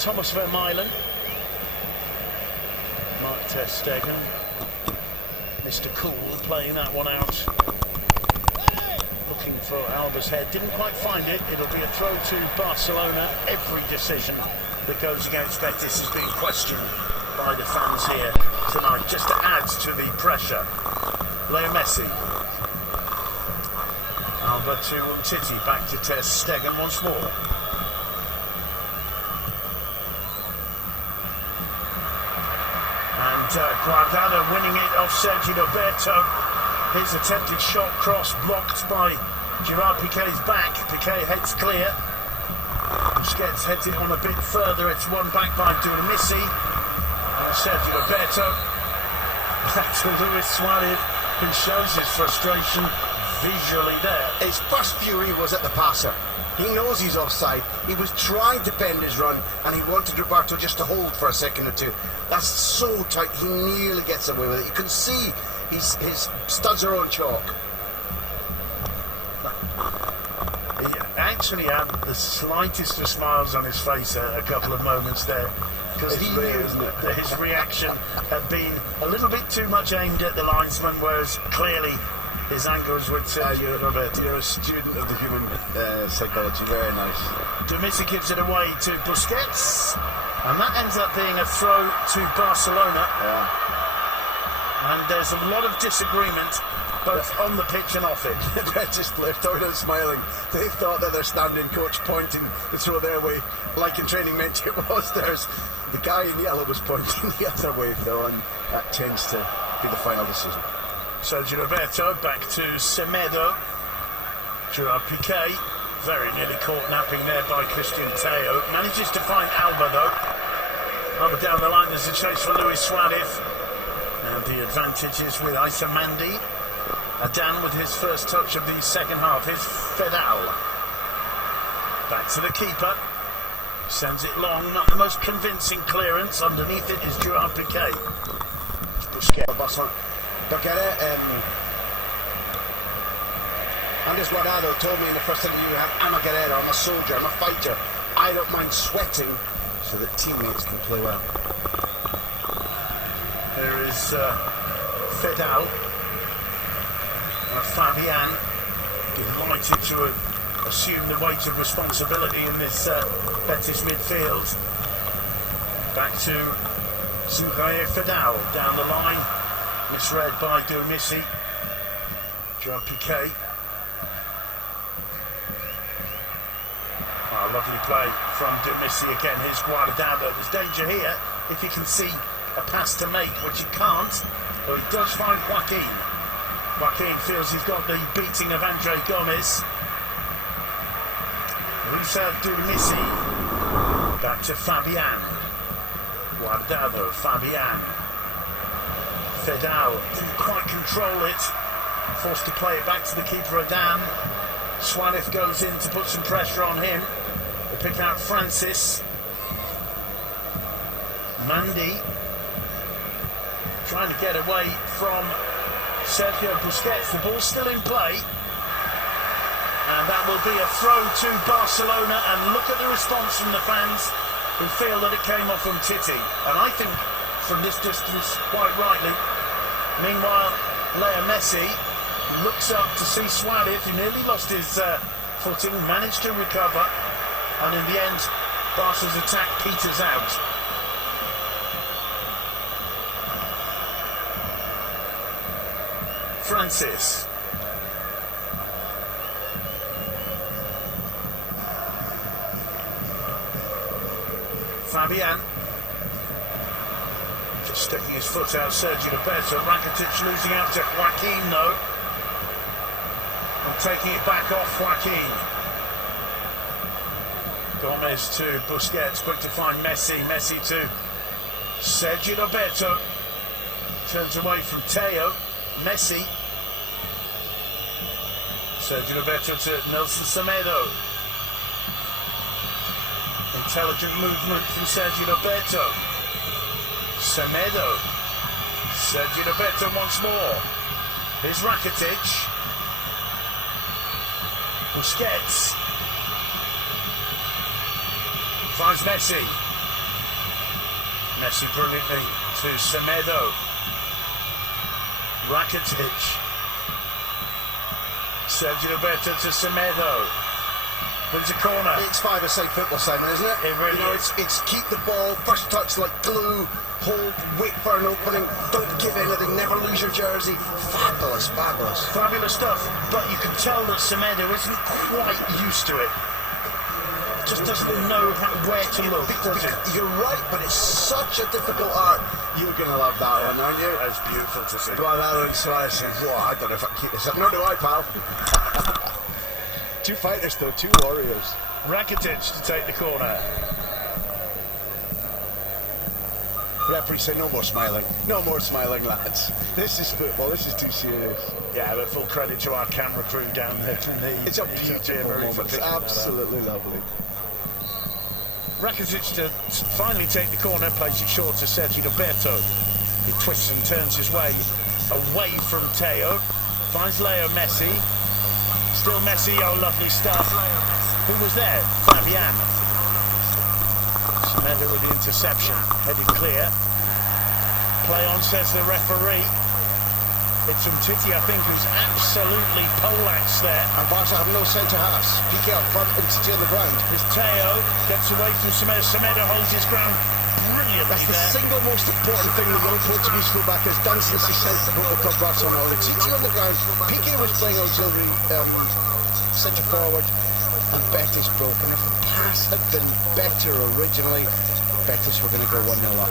Thomas Vermaelen. Mark ter Stegen. Mr. Cool playing that one out. Looking for Alba's head. Didn't quite find it. It'll be a throw to Barcelona. Every decision that goes against Betis is being questioned by the fans here tonight, just to add to the pressure. Leo Messi. Alba to Titi, back to ter Stegen once more. And Guardado winning it off Sergi Roberto. His attempted shot cross blocked by Gerard Piqué's back. Piqué heads clear. Busquets heads it on a bit further. It's won back by Dumissi. Sergi Roberto. Back to Luis Suarez, who shows his frustration visually there. His first fury was at the passer. He knows he's offside. He was trying to bend his run, and he wanted Roberto just to hold for a second or two. That's so tight, he nearly gets away with it. You can see his studs are on chalk. He actually had the slightest of smiles on his face a couple of moments there, because he knew that his reaction had been a little bit too much aimed at the linesman, whereas clearly his anger was with Sergio Roberto. You're a student of the human psychology, very nice. Dumissi gives it away to Busquets, and that ends up being a throw to Barcelona. Yeah. And there's a lot of disagreement, both on the pitch and off it. Betis players started out smiling. They thought that their standing coach pointing to throw their way, like in training meant it was theirs. The guy in yellow was pointing the other way, though, and that tends to be the final decision. Sergio Roberto back to Semedo. Gerard Piqué, very nearly caught napping there by Christian Teo. Manages to find Alba though. Alba down the line, there's a chase for Luis Suarez. And the advantage is with Issamandi. Adan with his first touch of the second half. Here's Fedal. Back to the keeper. Sends it long, not the most convincing clearance. Underneath it is Gerard Piqué. Busquets. Andres Guardado told me in the first interview, I'm a guerrero, I'm a soldier, I'm a fighter. I don't mind sweating so that teammates can play well. There is Fedal. Fabian delighted to assume the weight of responsibility in this Betis midfield. Back to Zouraï Fedal down the line. Misread by Dumissi. Gerard Piqué. Lovely play from Dumissi again. Here's Guardado. There's danger here if he can see a pass to make, which he can't, but he does find Joaquin. Joaquin feels he's got the beating of Andre Gomes. Risa Dumissi. Back to Fabian. Guardado, Fabian. Fedal didn't quite control it. Forced to play it back to the keeper, Adan. Suarez goes in to put some pressure on him. They pick out Francis. Mandy trying to get away from Sergio Busquets. The ball's still in play. And that will be a throw to Barcelona. And look at the response from the fans, who feel that it came off from Titi. And I think from this distance, quite rightly. Meanwhile, Leo Messi looks up to see Suarez, who nearly lost his footing, managed to recover, and in the end, Barca's attack peters out. Francis. Fabian. Just sticking his foot out, Sergio Roberto. Rakitic losing out to Joaquin, though. And taking it back off Joaquin. Gomez to Busquets, quick to find Messi. Messi to Sergio Roberto. Turns away from Teo. Messi. Sergio Roberto to Nelson Semedo. Intelligent movement from Sergio Roberto. Semedo. Sergio Roberto once more. Here's Rakitic. Busquets. Finds Messi. Messi brilliantly to Semedo. Rakitic. Sergio Roberto to Semedo. Wins a corner. It's five-a-side football, Simon, isn't it? It really is. It's keep the ball, first touch like glue, hold, wait for an opening, don't give anything, never lose your jersey. Fabulous, fabulous. Fabulous stuff, but you can tell that Semedo isn't quite used to it. Just doesn't know where to look, does it? You're right, but it's such a difficult art. You're going to love that one, aren't you? That's beautiful to see. Guardado and Suarez says, "Whoa, I don't know if I can keep this up." Nor do I, pal. Two fighters, though, two warriors. Rakitic to take the corner. Referee said, "No more smiling. No more smiling, lads. This is football. This is too serious." Yeah, but full credit to our camera crew down there. It's a beautiful moment. It's absolutely lovely. Rakitic to finally take the corner, plays it short to Sergio Roberto. He twists and turns his way away from Teo. Finds Leo Messi. Still Messi, oh lovely stuff. Who was there? Fabian. Semedo with the interception, headed clear. Play on, says the referee. It's Umtiti, I think, who's absolutely poleaxed there. And Barca have no centre-halves. Piqué up front and Umtiti on the ground. As Teo gets away from Semedo. Semedo holds his ground brilliantly. That's the there. single most important thing the young Portuguese fullback has done since he sent the Football Club Barcelona. Umtiti on the ground. Piqué was playing auxiliary centre-forward, and Betis broke. And if the pass had been better originally, Betis were going to go 1-0 up.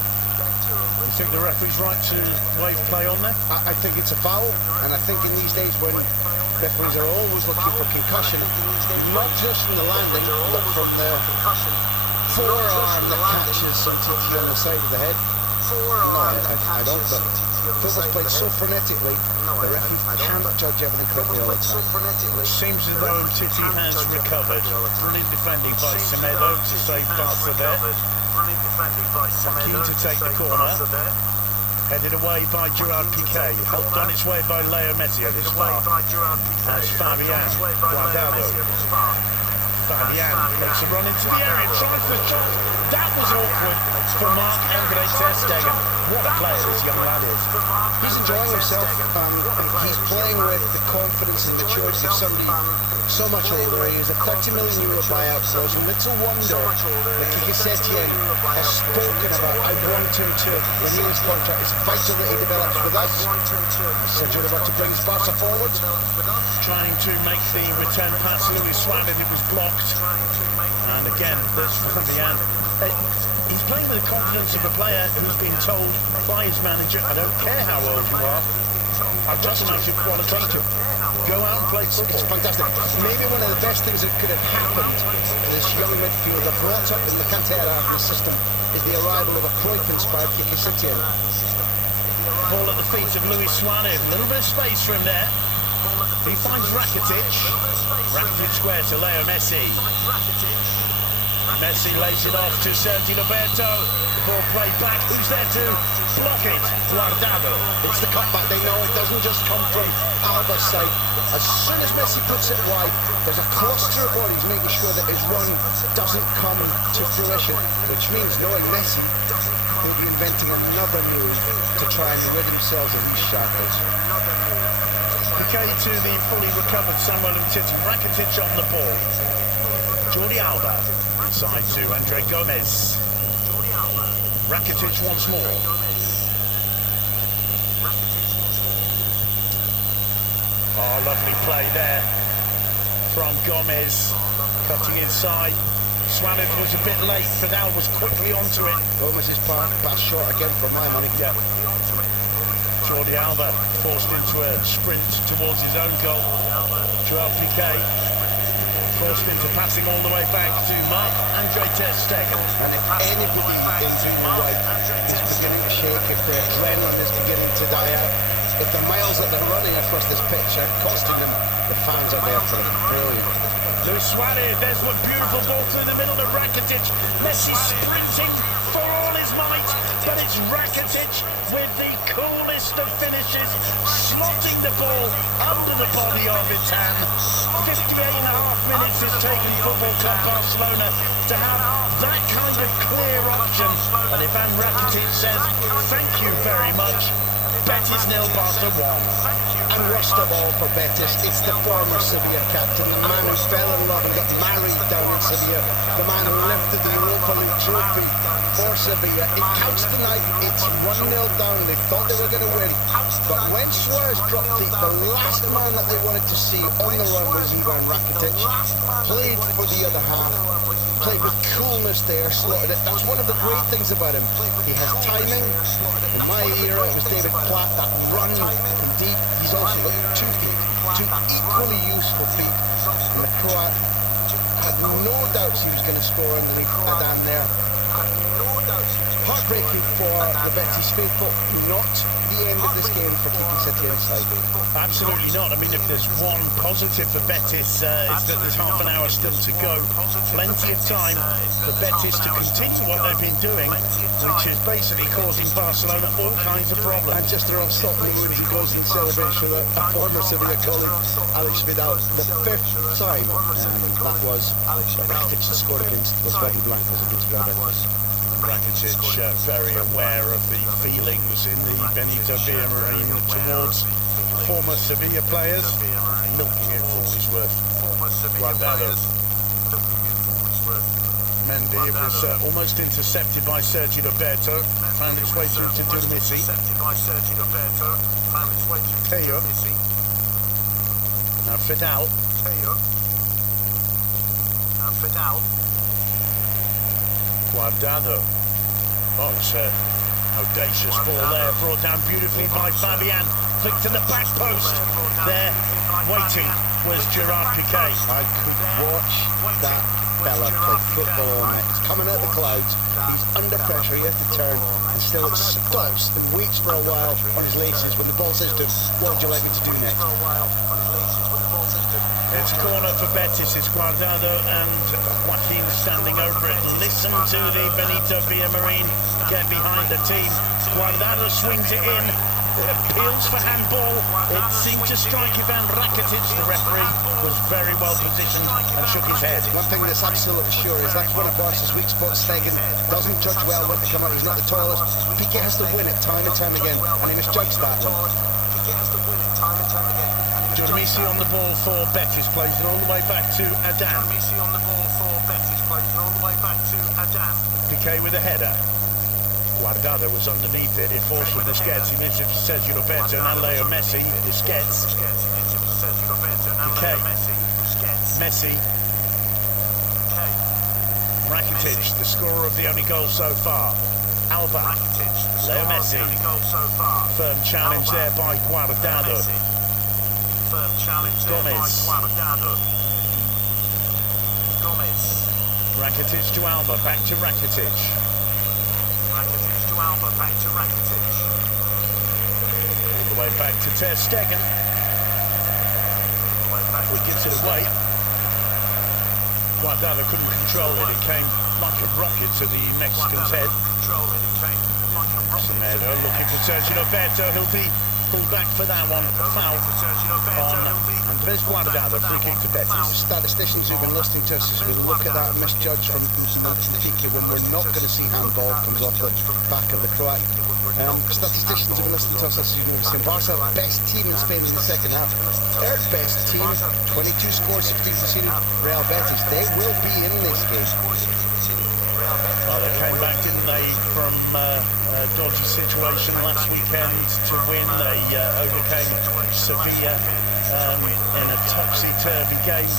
You think the referee's right to wave play on there? I think it's a foul, and I think in these days when referees are always looking for concussion, not just from the landing, but from the forearm that catches Umtiti on the side of the head. I don't, but football's played so frenetically, the referee cannot judge everything quickly all the time. It seems as though Umtiti has recovered. Brilliant defending by Semedo to save Barca there. Keen to take the corner. Headed away by Gerard Piqué. Helped on its way by Leo Messi at his far. As Fabian. Guardado. Fabian makes a run into the area. Tries the shot. That was awkward for Marc-Andre ter Stegen. What a player this young lad is. He's enjoying himself. He's playing with the confidence and maturity of somebody so much older. He is a €30 million buyout. So it's a little wonder that Quique Setien has spoken about. I want him to renew his contract. It's vital that he develops with us. Sergio Roberto brings Barca forward. Trying to make the return pass. Luis Suarez, it was blocked. And again, there's Fabian. He's playing with the confidence of a player who's been told by his manager, I don't care how old you are, I've just enough quality to go out and play football. It's fantastic. Maybe one of the best things that could have happened to this young midfielder brought up in the Cantera system is the arrival of a Cruyff-inspired Quique Setien. Ball at the feet of Luis Suarez. A little bit of space for him there. He finds Rakitic. Rakitic square to Leo Messi. Messi lays it off to Sergio Roberto. Ball played back. Who's there to block it? Guardado. It's the cutback. They know it doesn't just come from Alba's side. As soon as Messi puts it wide, there's a cluster of bodies making sure that his run doesn't come to fruition, which means knowing Messi will be inventing another move to try and rid themselves of these shackles. Piqué to the fully recovered Samuel Umtiti. Rakitic on the ball. Jordi Alba. Side to Andre Gomez. Rakitic once more. Oh, lovely play there from Gomez. Cutting inside. Suarez was a bit late. Fidel was quickly onto it. Gomez's pass short again from my money. Yeah. Jordi Alba forced into a sprint towards his own goal. Joao Piqué forced into passing all the way back to Marc-Andre ter Stegen. And if anybody thinks is beginning to shake, if the adrenaline is beginning to die out, if the miles that they're running across this pitch are costing them, the fans are there for them. Brilliant. Luis Suarez, there's one beautiful ball through the middle of Rakitic. Messi sprinting for all his might, but it's Rakitic with the coolest of finishes, slotting the ball under the body of Itan. 58.5 minutes it's taken Football Club Barcelona to have that kind of clear option, and it Ivan Rakitic says, thank you very much. Betis 0, Barca 1. And worst of all for Betis, it's the former Sevilla captain, the man who fell in love and got married down in Sevilla, the man who lifted the Europa League trophy for Sevilla. It counts tonight, it's 1-0 down, they thought they were going to win, but when Suarez dropped the last man that they wanted to see on the run was Ivan Rakitic, played for the other half, played with coolness there, slotted it. That's one of the great things about him. He has timing. In my era, it was David Platt, that run deep. He's also got two equally useful feet. And the Croat had no doubts he was going to score in the Adan there. Heartbreaking for the Betis faithful, not the end of this game for Kiki Setién. Absolutely not. I mean, if there's one positive for Betis, it's that there's half an hour still to go. Plenty of time for Betis to continue what they've been doing, which is basically causing Barcelona all kinds of problems. And just around stopping the mood, he goes in celebration of a former Sevilla colleague, Alex Vidal. The fifth time that was Rakitic scored against the Bobby Blancos against Real. Rakitic very aware of the feelings in the Benito Villamarín towards former Sevilla players, milking it for all he's worth. Guardado. Mendy was almost intercepted by Sergi Roberto, found its way through to Messi. Teo. Now Fidal. Guardado. Oh, it's an audacious ball there, brought down beautifully by Fabian. Flicked to the back post. There, waiting, was Gerard Piqué. I could watch that fella play football all night. He's coming out of the clouds, he's under pressure, he has to turn, and still it stops and waits for a while on his laces when the ball says to him, what would you like me to do next? It's corner for Betis, it's Guardado and Joaquin standing over it. Listen to the Benito Villamarín get behind the team. Guardado swings it in, it appeals for handball. It seemed to strike Ivan Rakitic. The referee was very well positioned and shook his head. One thing that's absolutely sure is that's one of Barca's weak spots. Stegen doesn't judge well when they come out, he's not the tallest. Piqué has to win it time and time again, and he misjudged that one. Messi on the ball for Betis, plays it all the way back to Adan. Piqué with a header. Guardado was underneath it. It falls for Busquets. It is Sergi Roberto. Now Leo Messi. Busquets. Piqué. Messi. Rakitic, the scorer of the only goal so far. Alba. Leo Messi. Firm challenge there by Guardado. Gomez. Rakitic to Alba, back to Rakitic. All the way back to Ter Stegen. He gives it away. Guardado couldn't control it. It came like a rocket to the Mexican's head. Semedo looking for Sergi Roberto. He'll be pulled back for that one. Foul on Andres Guardado. Free kick to Betis. Statisticians who've been listening to us as we look at that misjudge from Piqué when we're not going to see handball comes off the back of the Croat. Statisticians who've been listening to us as we say Barca best team in Spain in the second half. Third best team, 22 scores, 16 conceded. Real Betis, they will be in this game. Well, they came back, didn't they, from a dodgy situation last weekend to win. They overcame Sevilla in a topsy-turvy game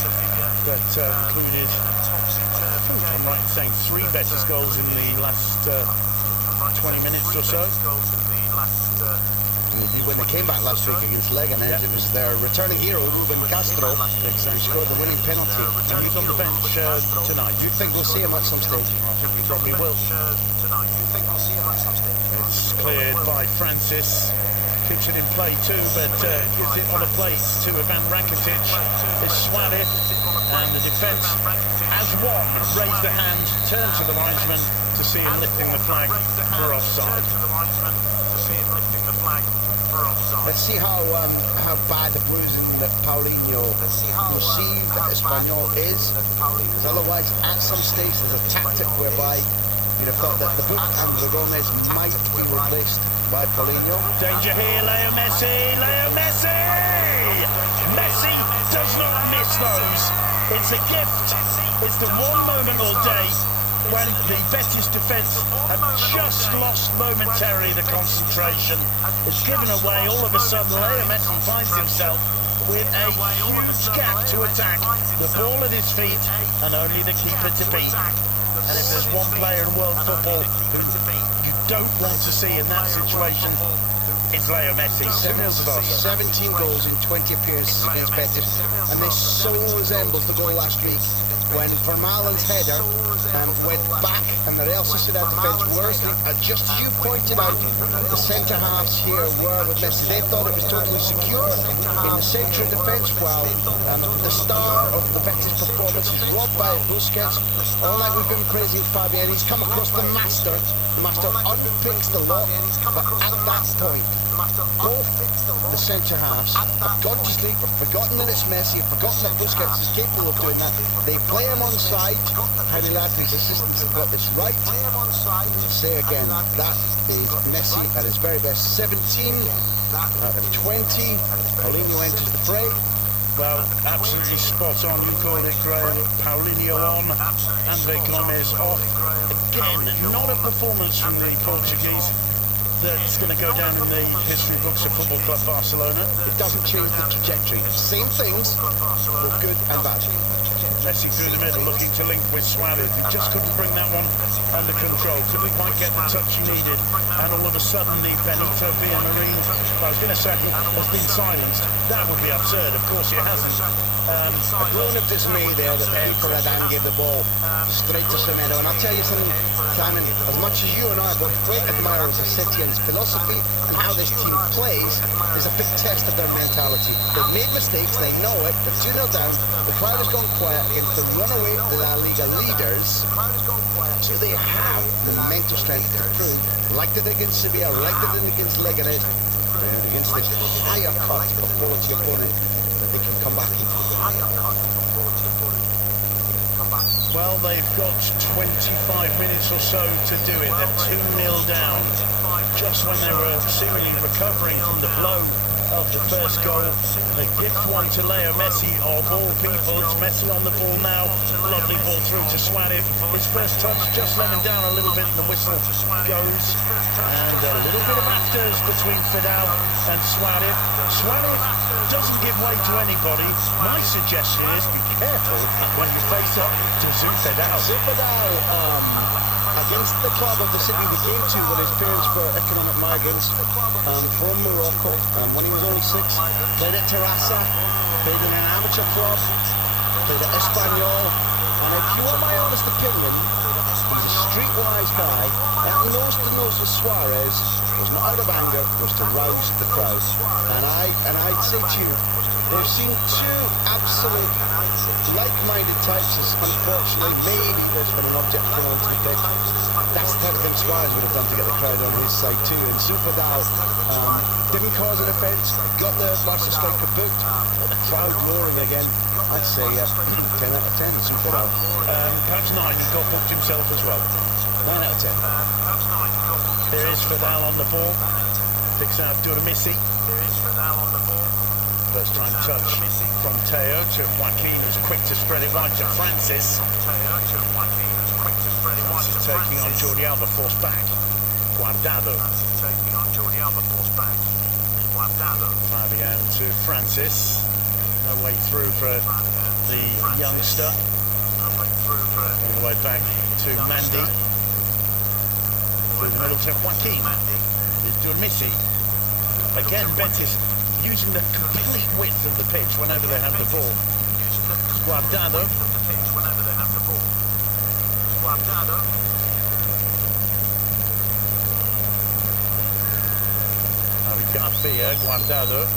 that included, I'm right in saying, 3 Betis goals in the last 20 minutes or so. When they came back last week against Leganés, it was their returning hero, Ruben Castro, who scored the winning penalty. And he's on the bench tonight. Do you think we'll see him at some stage? I think we probably will. It's cleared by Francis. Keeps it in play too, but gives it on a plate to Ivan Rakitic. It's Suarez, and the defence as one raised the hand, turned to the linesman to see him lifting the flag for offside. Let's see how bad the bruising that Paulinho received at Espanyol is. Because otherwise, at some stage, there's a tactic whereby you'd have thought that the book André Gomez might be replaced by Paulinho. Danger here, Leo Messi! Leo Messi! Messi does not miss those. It's a gift. It's the one moment all day when the Betis defence had just lost momentarily the concentration. It's given away. All of a sudden, Leo Messi finds himself with a huge gap to attack. The ball at his feet and only the keeper to beat. And if there's one player in world football who you don't want to see in that situation, it's Leo Messi. 17 goals in 20 appearances against Betis, and this so resembles the goal last week when Vermaelen's header went back and the Real Sociedad defence were asleep. Just as you pointed out, the centre-halves here were with Messi. They thought it was totally secure in the centre of defence. Well, the star of the Betis performance is robbed by Busquets. All night we've been praising Fabian. He's come across the master. The master unpicks the lot, but at that point, both the centre-halves have gone to sleep, have forgotten that it's Messi, have forgotten that Busquets is capable of doing that. They play him on side. Javi Ladry's assistants have got this right. I'll say again, that is Messi at his very best. 17 out of 20. Paulinho enters the fray. Well, absolutely spot on, you called it, Graham. Paulinho on, André Gomez off. Again, not a performance from the Portuguese that's going to go down in the history books of Football Club Barcelona. It doesn't change the trajectory. Same things, both good and bad. Messi through the middle, looking to link with Suarez. He just couldn't bring that one under control. Couldn't quite get the touch he needed. And all of a sudden, the Benito Villamarin, I was going to say, has been silenced. That would be absurd. Of course, it hasn't. A groan of dismay there that Peredan gave the ball straight to Semedo. And I'll tell you something, Simon, as much as you and I are both great admirers of Setien's philosophy and how this team plays, is a big test of their mentality. They've made mistakes, they know it, they're 2-0 down, the crowd has gone quiet against the runaway La Liga leaders. Do they have the mental strength to improve, like they did against Sevilla, like they did against Leganés, against this higher cut of quality opponent, that they can come back and well, they've got 25 minutes or so to do it. They're 2-0 down. Just when they were seemingly recovering from the blow of the first goal, they gift one to Leo Messi of all people. It's Messi on the ball now. Lovely ball through to Suarez. His first touch just let him down a little bit. The whistle goes. And a little bit of afters between Fidal and Suarez. Suarez doesn't give way to anybody. My suggestion is be careful when you face up to Zufedal. Zufedal, against the club of the city he came to when his parents were economic migrants from Morocco. When he was only 6, played at Terrassa, played in an amateur club, played at Espanyol. And if you want my honest opinion, he's a streetwise guy. That nose-to-nose with Suarez was not out of anger, was to rouse the crowd. And I'd say to you, they've seen two absolute like-minded types as unfortunately maybe there's been an object thrown onto the pitch. That's the type of thing Suarez would have done to get the crowd on his side too. And Zufedal didn't cause an offence, got the Barca striker booked, but the crowd roaring again. I'd say 10 out of 10 Zufedal. Perhaps 9 has got booked himself as well. 9 out of 10. There is Fidal on the ball. Picks out Durmisi. First time touch from Teo to Joaquin, who's quick to spread it wide to Francis. Francis taking on Jordi Alba, forced back. Guardado. Fabian to Francis. No way through for the youngster. All the way back to Mandy. Through the middle to Joaquin. Durmisi. Again, Betis using the complete width of the pitch whenever they have the ball. Guardado. Garcia, Guardado.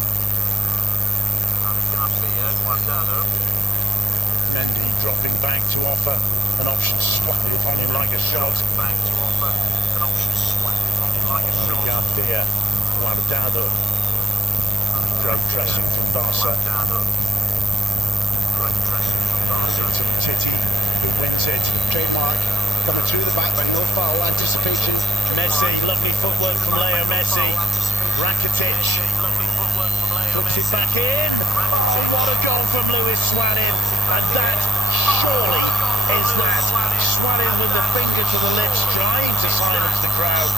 Mendy dropping back to offer an option swatted upon him like a shot. Garcia, Guardado. Great pressing from Barca. To Titi, who wins it. Trademark coming through the back, but no foul. anticipation. Messi, lovely footwork from Leo Messi. Rakitic puts it back in. Oh, what a goal from Luis Suarez. And that surely is that. Suarez with the finger to the lips, trying to silence the crowd.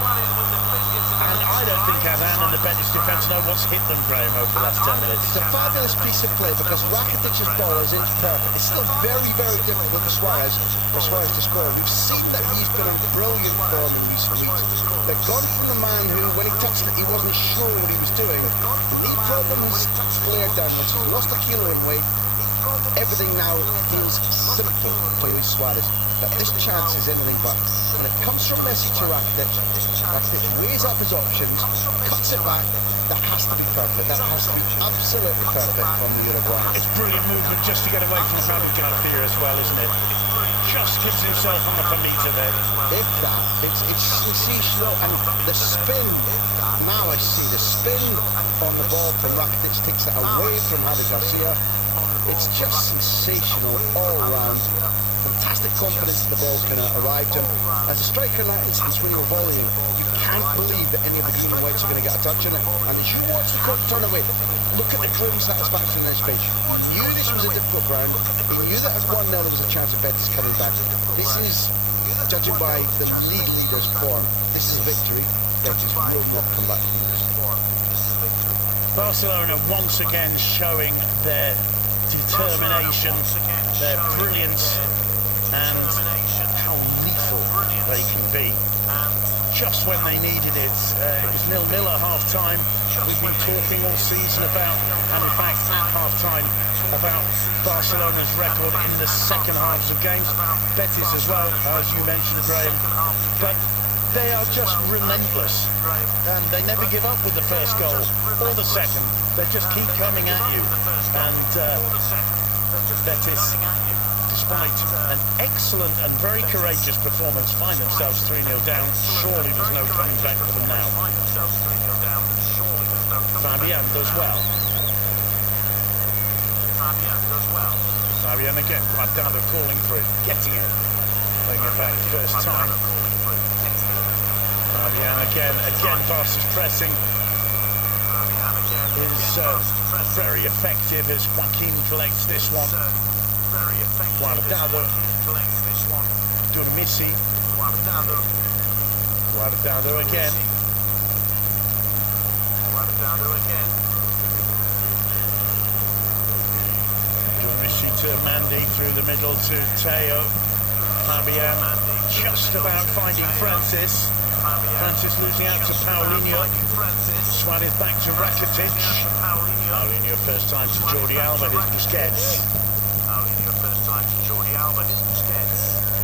And I don't think Hazan and the Betis defence know what's hit them, Graham, over the last 10 minutes. It's a fabulous piece of play because Rakitic's ball is inch perfect. It's still very, very difficult for Suarez to score. We've seen that he's been on brilliant form in recent weeks. They've got even the man who, when he touched it, he wasn't sure what he was doing. The knee problems flared downwards. He's lost a kilo in weight. Everything now feels simple for Luis Suarez. But this chance is anything but. When it comes from Messi to Rakitic, Rakitic weighs up his options, cuts it back. That has to be perfect. That has to be absolutely perfect from the Uruguayan. It's brilliant movement just to get away from Javi Garcia as well, isn't it? Just gives himself on the Bonita there. If that, it's sensational, and the spin, now I see the spin on the ball from Rakitic takes it away from Javi Garcia. It's just sensational all round. Fantastic confidence that the ball's going to arrive to him. As a striker in that instance, when you're volleying, you can't believe that any of the human weights are going to get a touch on it. And as you watch the court turn away, look at the grim satisfaction in his face. He knew this was a difficult round. He knew that at 1-0 there was a chance of Betis coming back. This is, judging by the league leader's form, this is a victory. Betis will not come back from this. Barcelona once again showing their determination, their brilliance, and how lethal they can be. Just when they needed it. It was 0-0 at half-time. We've been talking all season about, and in fact at half-time, about Barcelona's record in the second halves of games. Betis as well, as you mentioned, Graham. But they are just relentless, and they never give up with the first goal or the second. They just keep coming at you. And Betis, despite an excellent and very courageous performance, find themselves 3-0 down. Surely there's no coming back for them now. Fabian does well. Fabian again, Guardado calling for it, getting it. Playing it back first time. Fabian again Barca's pressing is very effective as Joaquin collects this one. Guardado, Durmisi, Guardado again. Durmisi to Mandy, through the middle to Teo. Fabian just about finding Francis. Francis losing out to Paulinho. Suarez back to Rakitic. Paulinho first time to Jordi Alba, his Busquets.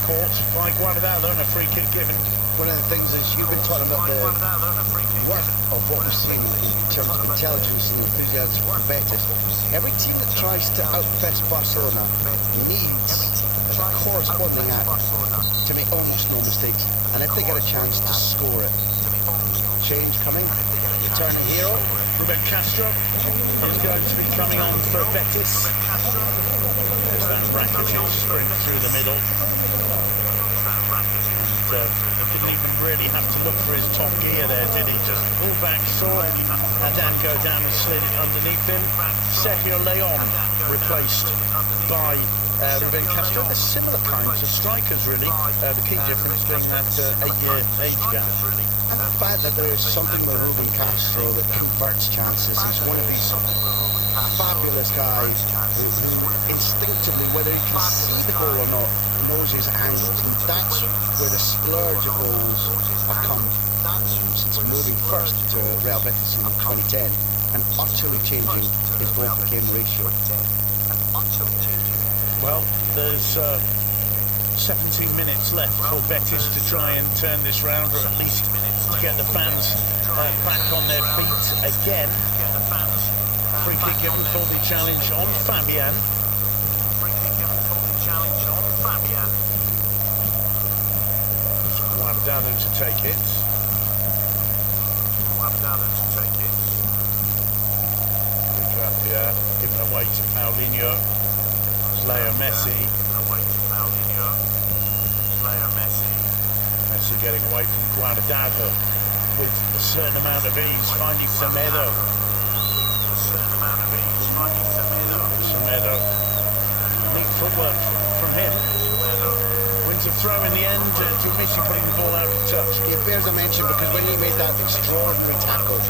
Caught by Guardado and a free kick given. One of the things is you've been talking about what we've seen in terms of intelligence and enthusiasm from Betis. Every team that tries to outpace Barcelona needs a corresponding act to make almost no mistakes, and if they get a chance to score it. Change coming, returning hero. Ruben Castro is going to be coming on for Betis. There's that Rakitic sprint through the middle. And, didn't even really have to look for his top gear there, did he? Just pull back, saw Hazan go down and slid underneath him. Sergio Leon replaced by Ruben Castro. They're similar kinds of strikers, really. The key difference being that 8-year age gap. And the fact that there is something with Ruben Castro that converts chances. He's one of these fabulous guys who instinctively, whether he can see the goal or not, knows his angles. And that's where the splurge of goals have come since moving first to Real Betis in 2010 and utterly changing his goal per game ratio. Well, there's 17 minutes left for Betis to try and turn this round, or at least to get the fans back on their feet again. Free kick given for the challenge on Fabian. Guardado to take it. Garcia given away to Paulinho. Leo Messi. Messi getting away from Guardado with a certain amount of ease, finding Semedo. Semedo. Neat footwork from him. Wins a throw in the end. Messi putting the ball out of touch. It bears a mention because when he made that extraordinary tackle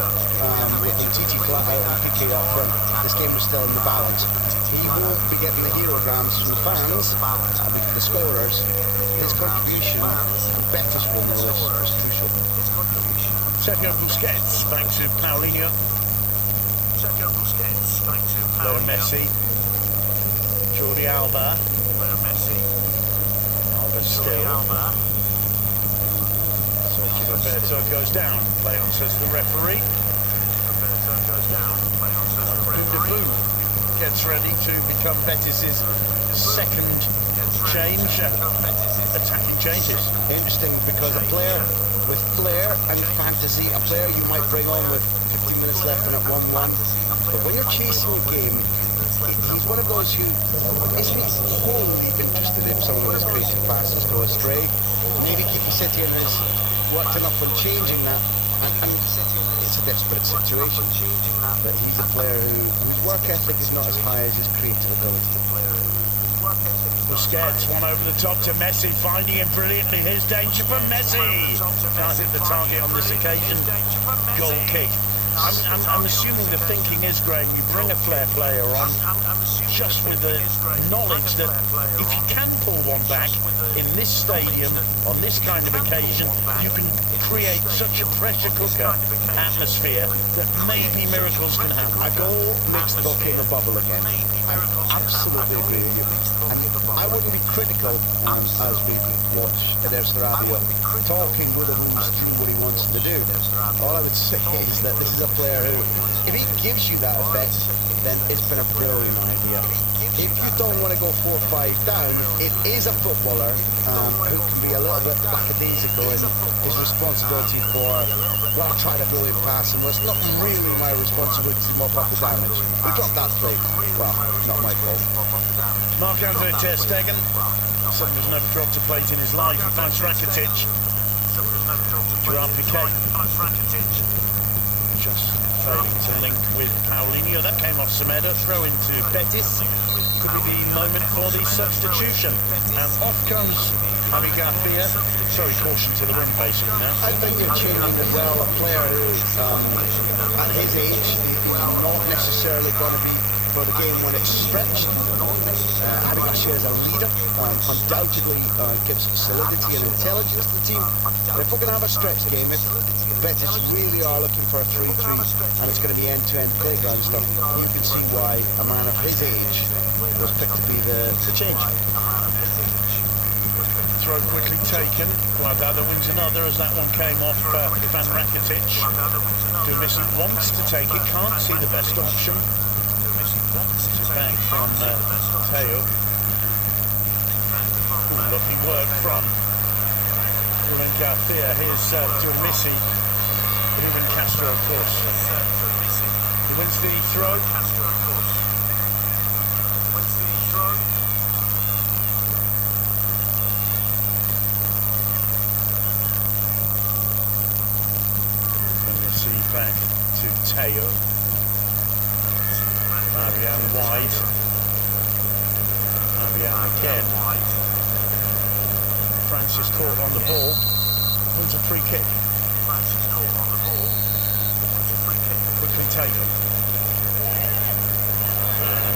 with the TT flat out and PK up front, this game was still in the balance. He won't be getting the herograms from the fans, the scorers. His contribution, Betis will know this, is crucial. Sergio Busquets back to Paulinho. Leo Messi. Jordi Alba. Alba still. Sergio Roberto goes down. Leon says the referee. Kundabou gets ready to become Betis' second change. Attacking changes. Interesting because a player with flair and fantasy, a player you might bring on with 15 minutes left and at 1-1. But when you're chasing a game, he's one of those who isn't wholly interested if someone with his creative passes go astray. Maybe Kiki Setien has worked enough on changing that, and it's a desperate situation. That he's a player whose work ethic is not as high as his creative ability. Busquets, one over the top to Messi, finding him brilliantly. Here's danger for Messi. Can't hit the target on this occasion. Goal kick. I'm assuming the thinking is, Greg, you bring a flair player on just with the knowledge that if you can pull one back in this stadium on this kind of occasion, you can create such a pressure cooker atmosphere that maybe miracles can happen. A goal makes the goalkeeper bubble again. I absolutely agree with you. And I wouldn't be critical as we watch Eder Sarabia talking with the rules through what he wants to do. All I would say is that this is a player who, if he gives you that effect, then it's been a brilliant idea. If you don't want to go 4-5 down, it is a footballer who can be a little bit lackadaisical in his responsibility for, well, I'll try to bully pass, and it's not really my responsibility to mop up the damage. We dropped that play. Well, not my fault. Marc-Andre ter Stegen. Somebody's never dropped a plate in his life. He finds Rakitic. Gerard Piqué. Just failing to link with Paulinho. That came off Semedo. Throw into Betis. Could be the moment for the substitution. And off comes Javi Garcia. Sorry, caution to the rim basically now. I think you're changing as well a player who, at his age, not necessarily going to be for the game when it's stretched. Javi Garcia is a leader, undoubtedly gives solidity and intelligence to the team. But if we're going to have a stretched game, if Betis really are looking for a 3-3 and it's going to be end-to-end playground stuff, you can see why a man of his age was picked to be the change. Throw quickly taken. Guardado wins another as that one came off Van Rakitic. Messi wants to take it, can't see the best option. It's back from Teo. Lovely work from Ruben Garcia. Here's Messi. Ruben Castro, of course. He wins the throw. Back to Teo. Marianne wide. Marianne again. Francis caught on the ball. Wins a free kick. Quickly taken.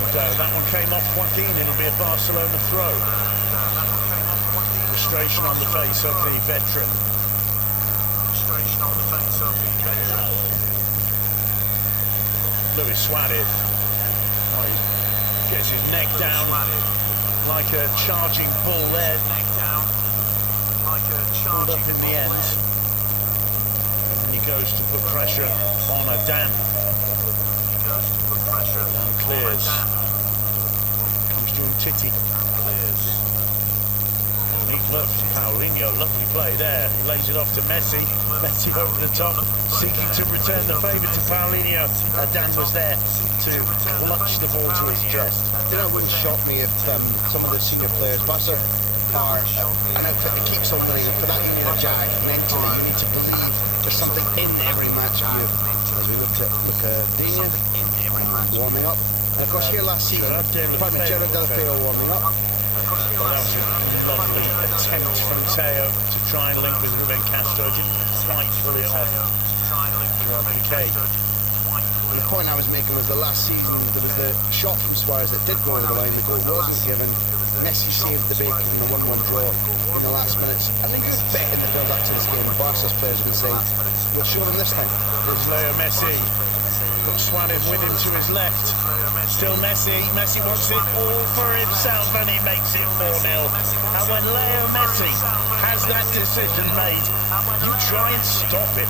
And that one came off Joaquin. It'll be a Barcelona throw. Frustration on the face of the veteran. Luis Suarez. Oh, he gets his neck down like a charging bull there. Pulled up in the end. And he goes to put pressure on Adan. And clears. Comes to Umtiti. Neat look from Paulinho. Lovely play there. He lays it off to Messi. Messi over the top, seeking to return the favour to Paulinho. Dan was there to clutch the ball to his chest. You know, it wouldn't shock me if some of the senior players, Barca are an outfit that keeps on winning. For that you need a jag. Mentally you need to believe there's something in every match for you. As we look at Dania warming up. And of course here last season, Private Gerard Deulofeu warming up. Well, that was a lovely attempt from Teo to try and link with Ruben Castro. Didn't quite pull it off. Gerard Piqué. The point I was making was the last season there was the shot from Suarez that did go over the line. The goal wasn't given. Messi saved the bacon in the 1-1 draw in the last minutes. I think it's better to build up to this game. Barca's players would say, we'll show them this time. There's Leo Messi. Got Suarez with him to his left. Still Messi. Messi wants it all for himself and he makes it 4-0. And when Leo Messi has that decision made, you try and stop it.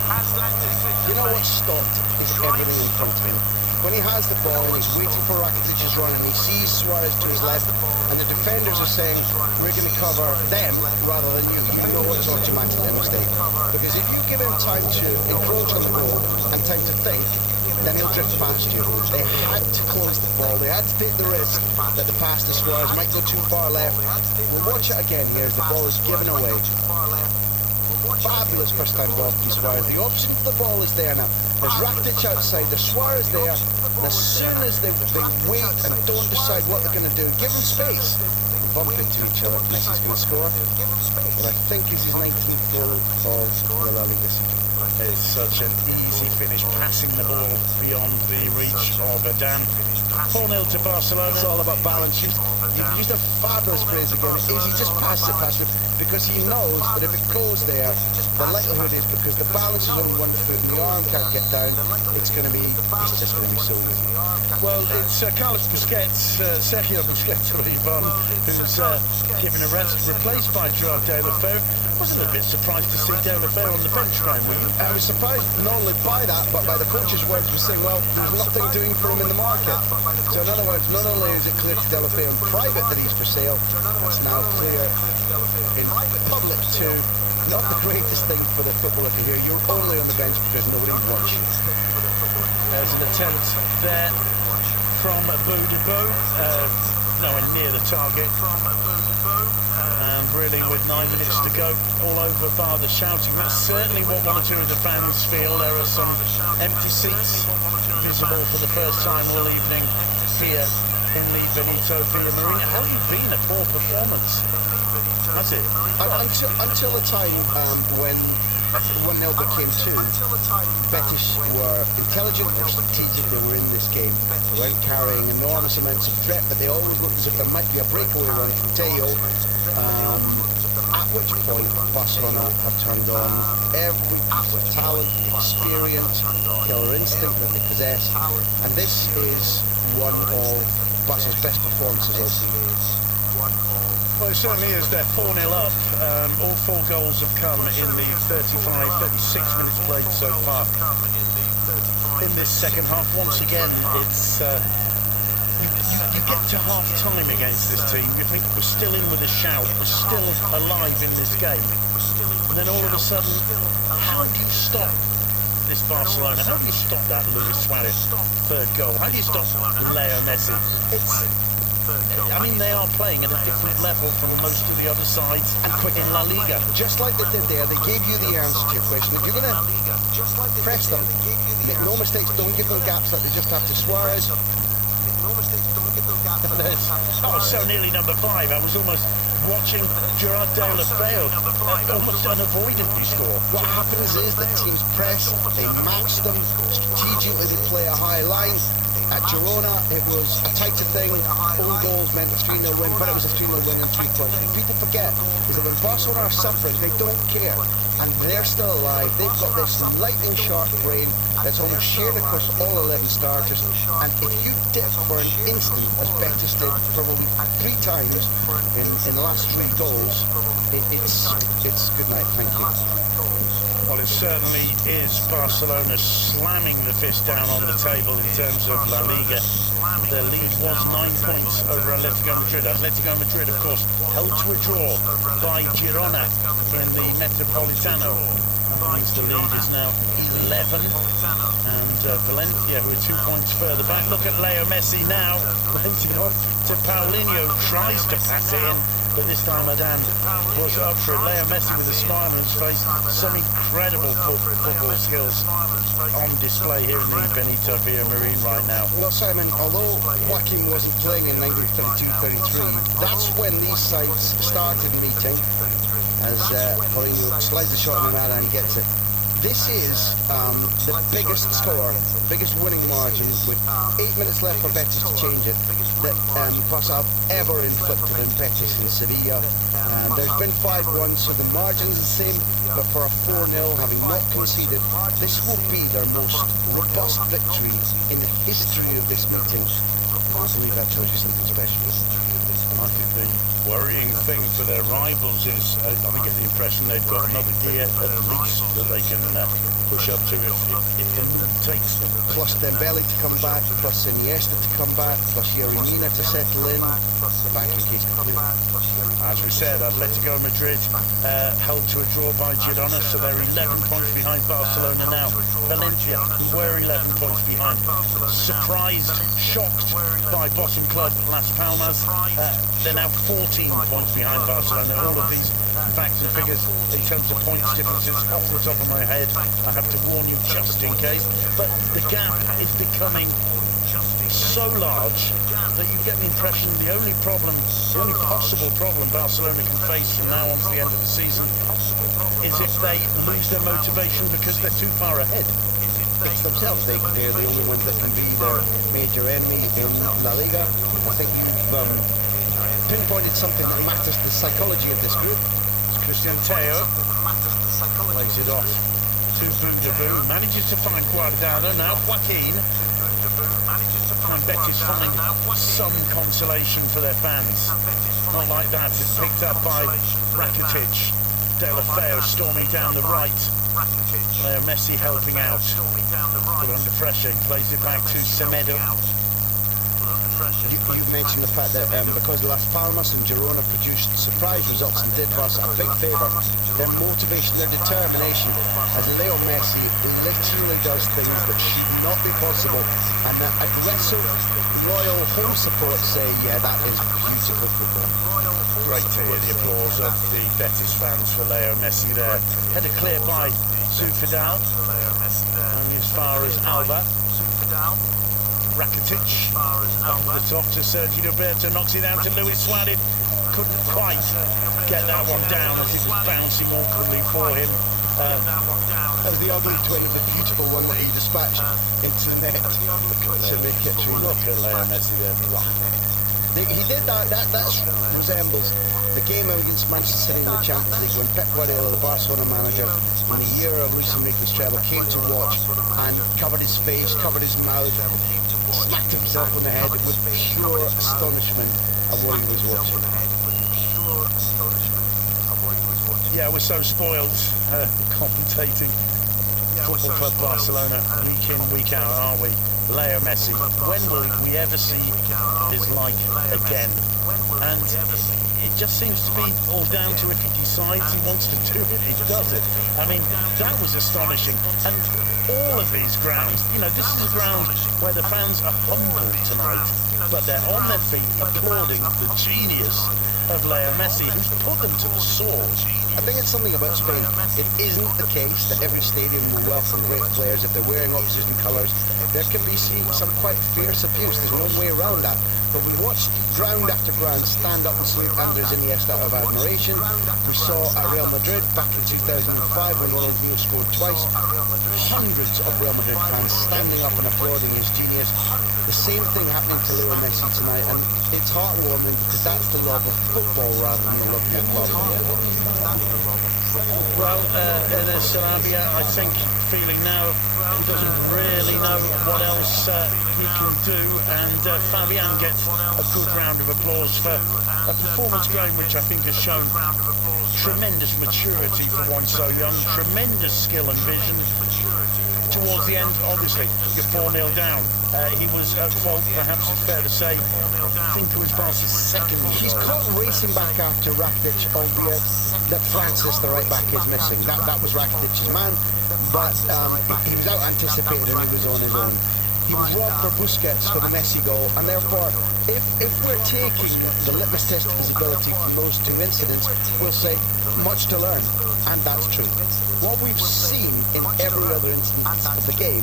You know what's stopped is everything in front of him. When he has the ball, he's waiting for Rakitic's run and he sees Suarez to his left and the defenders are saying, we're going to cover them rather than you. You know it's automatically a mistake. Because if you give him time to encroach on the ball and time to think, then he'll drift past you. They had to close the ball. They had to take the risk that the pass to Suarez might go too far left. We'll watch it again here as the ball is given away. Fabulous first time ball from Suarez. The option for the ball is there now. There's Rakitic outside, there's Suarez there. And as soon as they wait and don't decide what they're going to do, give them space. Bump into each other. Messi's going to score. But I think it's his 19th goal of the La Liga season. It's such an easy finish, passing the ball beyond the reach of Adan. 4-0 to Barcelona. It's all about balance. You've used a fabulous phrase again. He just passes it past you because he knows that if it goes there, the likelihood is because the balance is only one foot and the arm can't get down, it's just going to be so easy. Well, it's Carlos Busquets, Sergio Busquets, who's given a rest, replaced by Gerard Deulofeu. I was a little bit surprised to see Deulofeu on the bench, right? I was surprised not only by that, but by the coach's words for saying, well, there's nothing doing for him in the market. So in other words, not only is it clear to Deulofeu in private that he's for sale, it's now clear in public too. Not the greatest thing for the footballer to hear. You're only on the bench because nobody wants you. There's an attempt there from Boudibou, nowhere near the target. And really with 9 minutes to go, all over bar the shouting. That's certainly what one or two of the fans feel. There are some empty seats visible for the first time all evening here in the Benito Villamarín. How have you been? A poor performance. That's it. Until the time when Nelda came to, Betis were intelligent and strategic. They were in this game. They weren't carrying enormous amounts of threat, but they always looked as if there might be a breakaway run from Teo. At which point Barcelona have turned on every piece of talent, experience, killer instinct that they possess, and this is one of Barca's best performances all season. Well, it certainly is. They're 4-0 up. All 4 goals have come in the 36 minutes played so far. In this second half, once again, it's you get to half-time against this team. You think we're still in with a shout, we're still alive in this game. And then all of a sudden, how do you stop this Barcelona? How do you stop that Luis Suarez third goal? How do you stop Leo Messi? I mean, they are playing at a different level from most of the other sides and quick in La Liga. Just like they did there, they gave you the answer to your question. If you're going to press them, make no mistakes, don't give them gaps like they just have to Suarez. Oh, so nearly number 5. I was almost watching Gerard Deulofeu almost unavoidably score. What happens is that teams press, they match them, strategically they play a high line. At Girona, it was a tighter thing. Own goals meant a 3-0 win, but it was a 3-0 win in 3 points. What people forget is that when Barcelona are suffering, they don't care. And they're still alive. They've got this lightning-sharp brain that's almost shared across all 11 starters. And if you dip for an instant, as Betis did probably 3 times in the last 3 goals, it's good night. Thank you. Well, it certainly is Barcelona slamming the fist down on the table in terms of La Liga. Their lead was 9 points over Atletico Madrid. Atletico Madrid, of course, held to a draw by Girona in the Metropolitano. That means the lead is now 11. And Valencia, who are 2 points further back. Look at Leo Messi now. Plenty on to Paulinho, tries to pass it in. but this time Adan was up for it. Leo Messi with a smile on his face. Some incredible football skills on display here in the Benito Villamarín right now. Well, Simon, although Joaquin wasn't playing in 1932-33, that's when these sides started meeting, as Mourinho slides the shot in the and gets it. This is the biggest score, biggest winning margin with 8 minutes left for Betis to change it that Barca have ever inflicted in Betis in Sevilla. There's been 5-1, so the margin's the same, but for a 4-0, having not conceded, this will be their most robust victory in the history of this meeting. I believe that tells you something special. I think the worrying thing for their rivals is, I get the impression they've got another gear at least that they can push up to if the mood takes them. Plus Dembele to come back, plus Iniesta to come back, plus Yeremina to settle in. Back in case complete. As we said, Atletico Madrid held to a draw by Girona, so they're 11 points behind Barcelona now. Valencia were 11 points behind. Surprised, shocked by bottom club Las Palmas. They're now 14 points behind Barcelona. All of these facts and figures in terms of points differences off the top of my head, I have to warn you just in case. But the gap is becoming so large that you get the impression the only possible problem Barcelona can face from now on to the end of the season is if they lose their motivation because they're too far ahead. It's themselves. They're the only ones that can be their major enemy in La Liga. I think pinpointed something that matters to the psychology of this group. Cristian Tello plays it off to Boudabou, manages to find Guardado. Now Joaquin, and Betis find some consolation for their fans. Not like that, it's picked up by Rakitic. Deulofeu storming down the right. Leo Messi helping out. Put under pressure, plays it back to Semedo. You mentioned the fact that because Las Palmas and Girona produced surprise results and did us a big favour, their motivation, their determination, as Leo Messi literally does things that should not be possible, and that aggressive, loyal home support say, yeah, that is beautiful football. Great to hear the applause of the Betis fans for Leo Messi there. Header clear by Zufidal, and as far as Alba. Rakitic up the top to Sergio Roberto, knocks it out to Luis Suarez. Couldn't quite get that one down as it was bouncing awkwardly for him. As the ugly twin of the beautiful one that he dispatched into the net to make it true. Look at Leo Messi there. He did that resembles the game against Manchester City in the Champions League when Pep Guardiola, the Barcelona manager, in the year of Luis Enrique's treble, came to watch and covered his face, covered his mouth, smacked himself on the head with pure astonishment at what he was watching. Yeah, we're so spoiled commentating Football Club Barcelona week in, week out, aren't we? Leo Messi. When will we ever see his like again? And it just seems to be all down to if he decides he wants to do it, he does it. I mean, that was astonishing. And all of these grounds, this is a ground where the fans are humble tonight, but they're on their feet applauding the genius of Leo Messi, who's put them to the sword. I think it's something about Spain. It isn't the case that every stadium will welcome great players if they're wearing opposition colours. There can be some quite fierce abuse. There's no way around that. But we watched ground after ground stand up and salute Andres Iniesta out of admiration. We saw at Real Madrid back in 2005 when Ronaldinho scored twice. Hundreds of Real Madrid fans standing up and applauding his genius. The same thing happening to Leo Messi tonight, and it's heartwarming because that's the love of football rather than the love of football. Well, Enes Sarabia, I think, feeling now he doesn't really know what else he can do, and Fabian gets a good round of applause for a performance game which I think has shown tremendous maturity for one so young, tremendous skill and vision. Towards the end, obviously, you're 4-0 down. He was at fault, perhaps it's fair to say. I think it was Barca's second. He's caught racing back after Rakitic, albeit that Francis, the right back, is missing. That was Rakitic's man, but he was out anticipated and he was on his own. He was robbed for Busquets for the Messi goal, and therefore, if we're taking the litmus test of his ability from those two incidents, we'll say much to learn, and that's true. What we've seen in every other instance of the game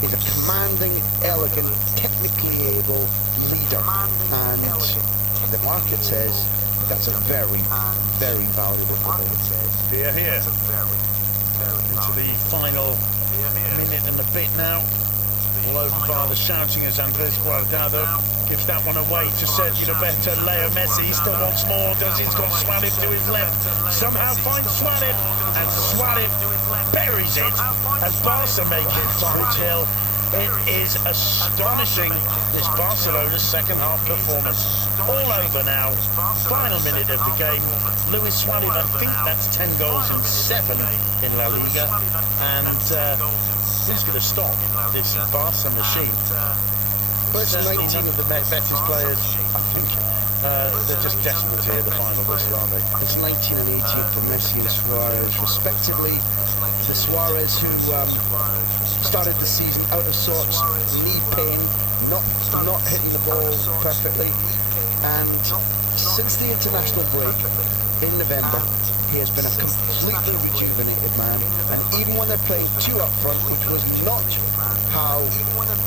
is a commanding, elegant, technically able leader, and the market says that's a very, very valuable player. Here. Into the final minute and a bit now. All over by the shouting as Andres Guardado gives that one away to Sergio Roberto. Leo Messi, he still wants more, does he? He's got Suarez to his left. Somehow finds Suarez, and Suarez buries it as Barca make it to Hill. It is astonishing, this Barcelona's second half performance. All over now, final minute of the game. Luis Suarez, I think that's 10 goals and 7 in La Liga, and who's going to stop this Barca machine? First 19 of the Betis players, I think they're just desperate to hear the final whistle, aren't they? It's 19 and 18 for Messi and Suarez, respectively. The Suarez who started the season out of sorts, knee pain, not hitting the ball perfectly, and since the international break in November, he has been a completely rejuvenated man, and even when they're playing two up front, which was not how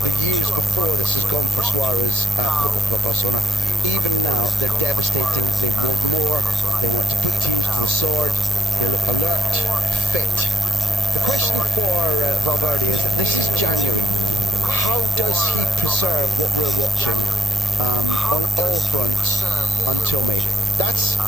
the years before this has gone for Suarez at Football Club Barcelona, even now they're devastating. They want more, they want to put teams to the sword, they look alert, fit. The question for Valverde is that this is January. How does he preserve what we're watching on all fronts until May? That's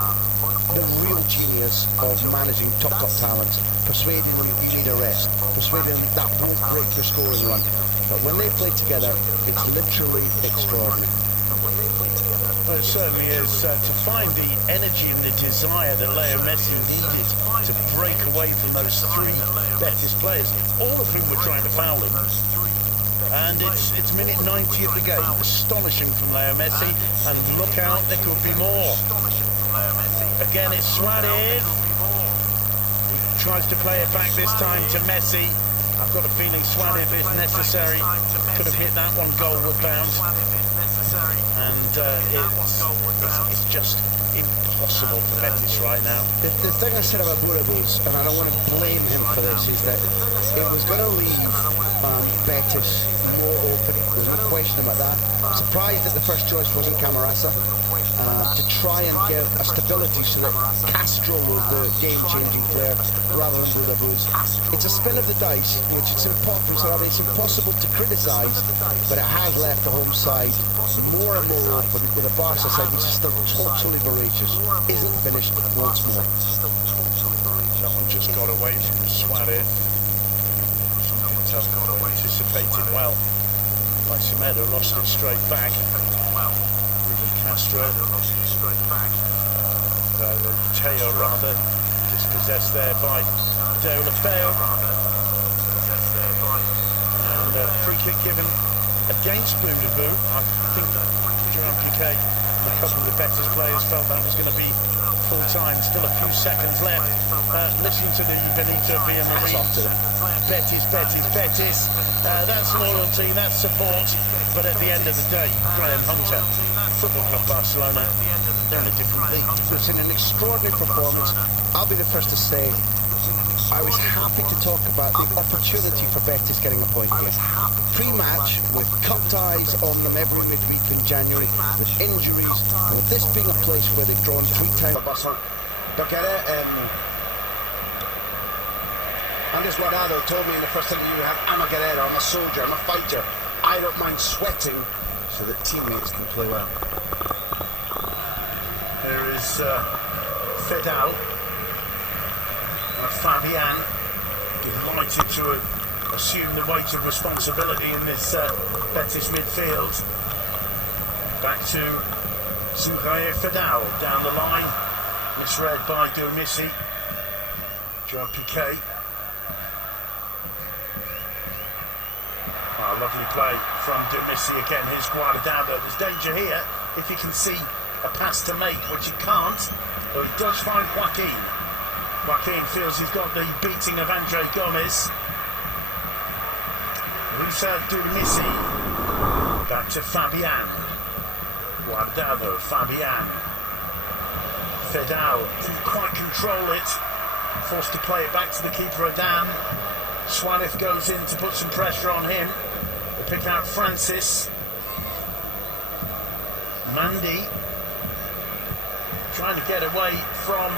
the real genius of managing top talent, persuading them you need a rest, persuading them that won't break your scoring run. But when they play together, it's literally extraordinary. Well, it certainly is. To find the energy and the desire that Leo Messi needed to break away from those three Betis players, all of whom were trying to foul him. And it's minute 90 of the game. Astonishing from Leo Messi. And look out, there could be more. Again, it's Suarez. Tries to play it back this time to Messi. I've got a feeling Suarez, if necessary, could have hit that one goalward bounce. And it's just impossible for Betis right now. The thing I said about Burgos, and I don't want to blame him for this, is that it was going to leave Betis more open. There's no question about that. I'm surprised that the first choice wasn't Camarasa, to try and give a stability so that Castro was the game-changing player rather than Burgos. It's a spin of the dice, which it's important, so it's impossible to criticise, but it has left the home side more and more open, with a Barca side which is still totally voracious, isn't finished once more. That one just got away from Suarez. Anticipated well by Semedo, lost it straight back. Ruben Castro, Teo rather, dispossessed there by Deulofeu. And free kick given against Boudabou. I think Gerard Piqué, a couple of the Betis players, felt that was going to be full time. Still a few seconds left. Listen to the Benito Villamarín. Betis. That's loyalty, that's support. But at the end of the day, Graham Hunter, Football Club Barcelona, they're in a different league. It's an extraordinary performance. I'll be the first to say I was happy to talk about the opportunity for Betis getting a point here. Pre-match, with cup ties on them every midweek in January, with injuries, and with this being a place where they've drawn 3 times. Andres Guardado told me in the first interview, I'm a guerrero, I'm a soldier, I'm a fighter. I don't mind sweating so that teammates can play well. There is Fedal. Fabian delighted to assume the weight of responsibility in this Betis midfield. Back to Zouraï Fedal down the line, misread by Domisi. Gerard Piqué. Lovely play from Domisi again. Here's Guardado. There's danger here if you can see a pass to make, which he can't, but he does find Joaquin. Joaquin feels he's got the beating of Andre Gomez. Risa Domisi Back to Fabian. Guardado, Fabian. Fedal didn't quite control it. Forced to play it back to the keeper, Adam. Suarez goes in to put some pressure on him. They pick out Francis. Mandy trying to get away from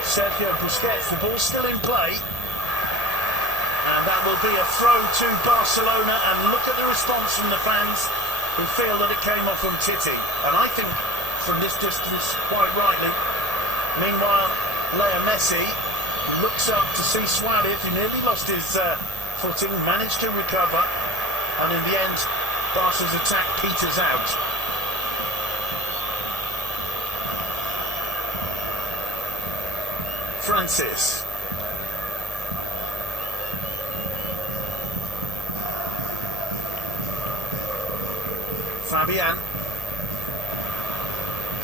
Sergio Busquets. The ball's still in play. And that will be a throw to Barcelona. And look at the response from the fans who feel that it came off from Titi. And I think from this distance, quite rightly. Meanwhile, Leo Messi looks up to see Suarez, who nearly lost his footing, managed to recover. And in the end, Barca's attack peters out. Francis. Fabian.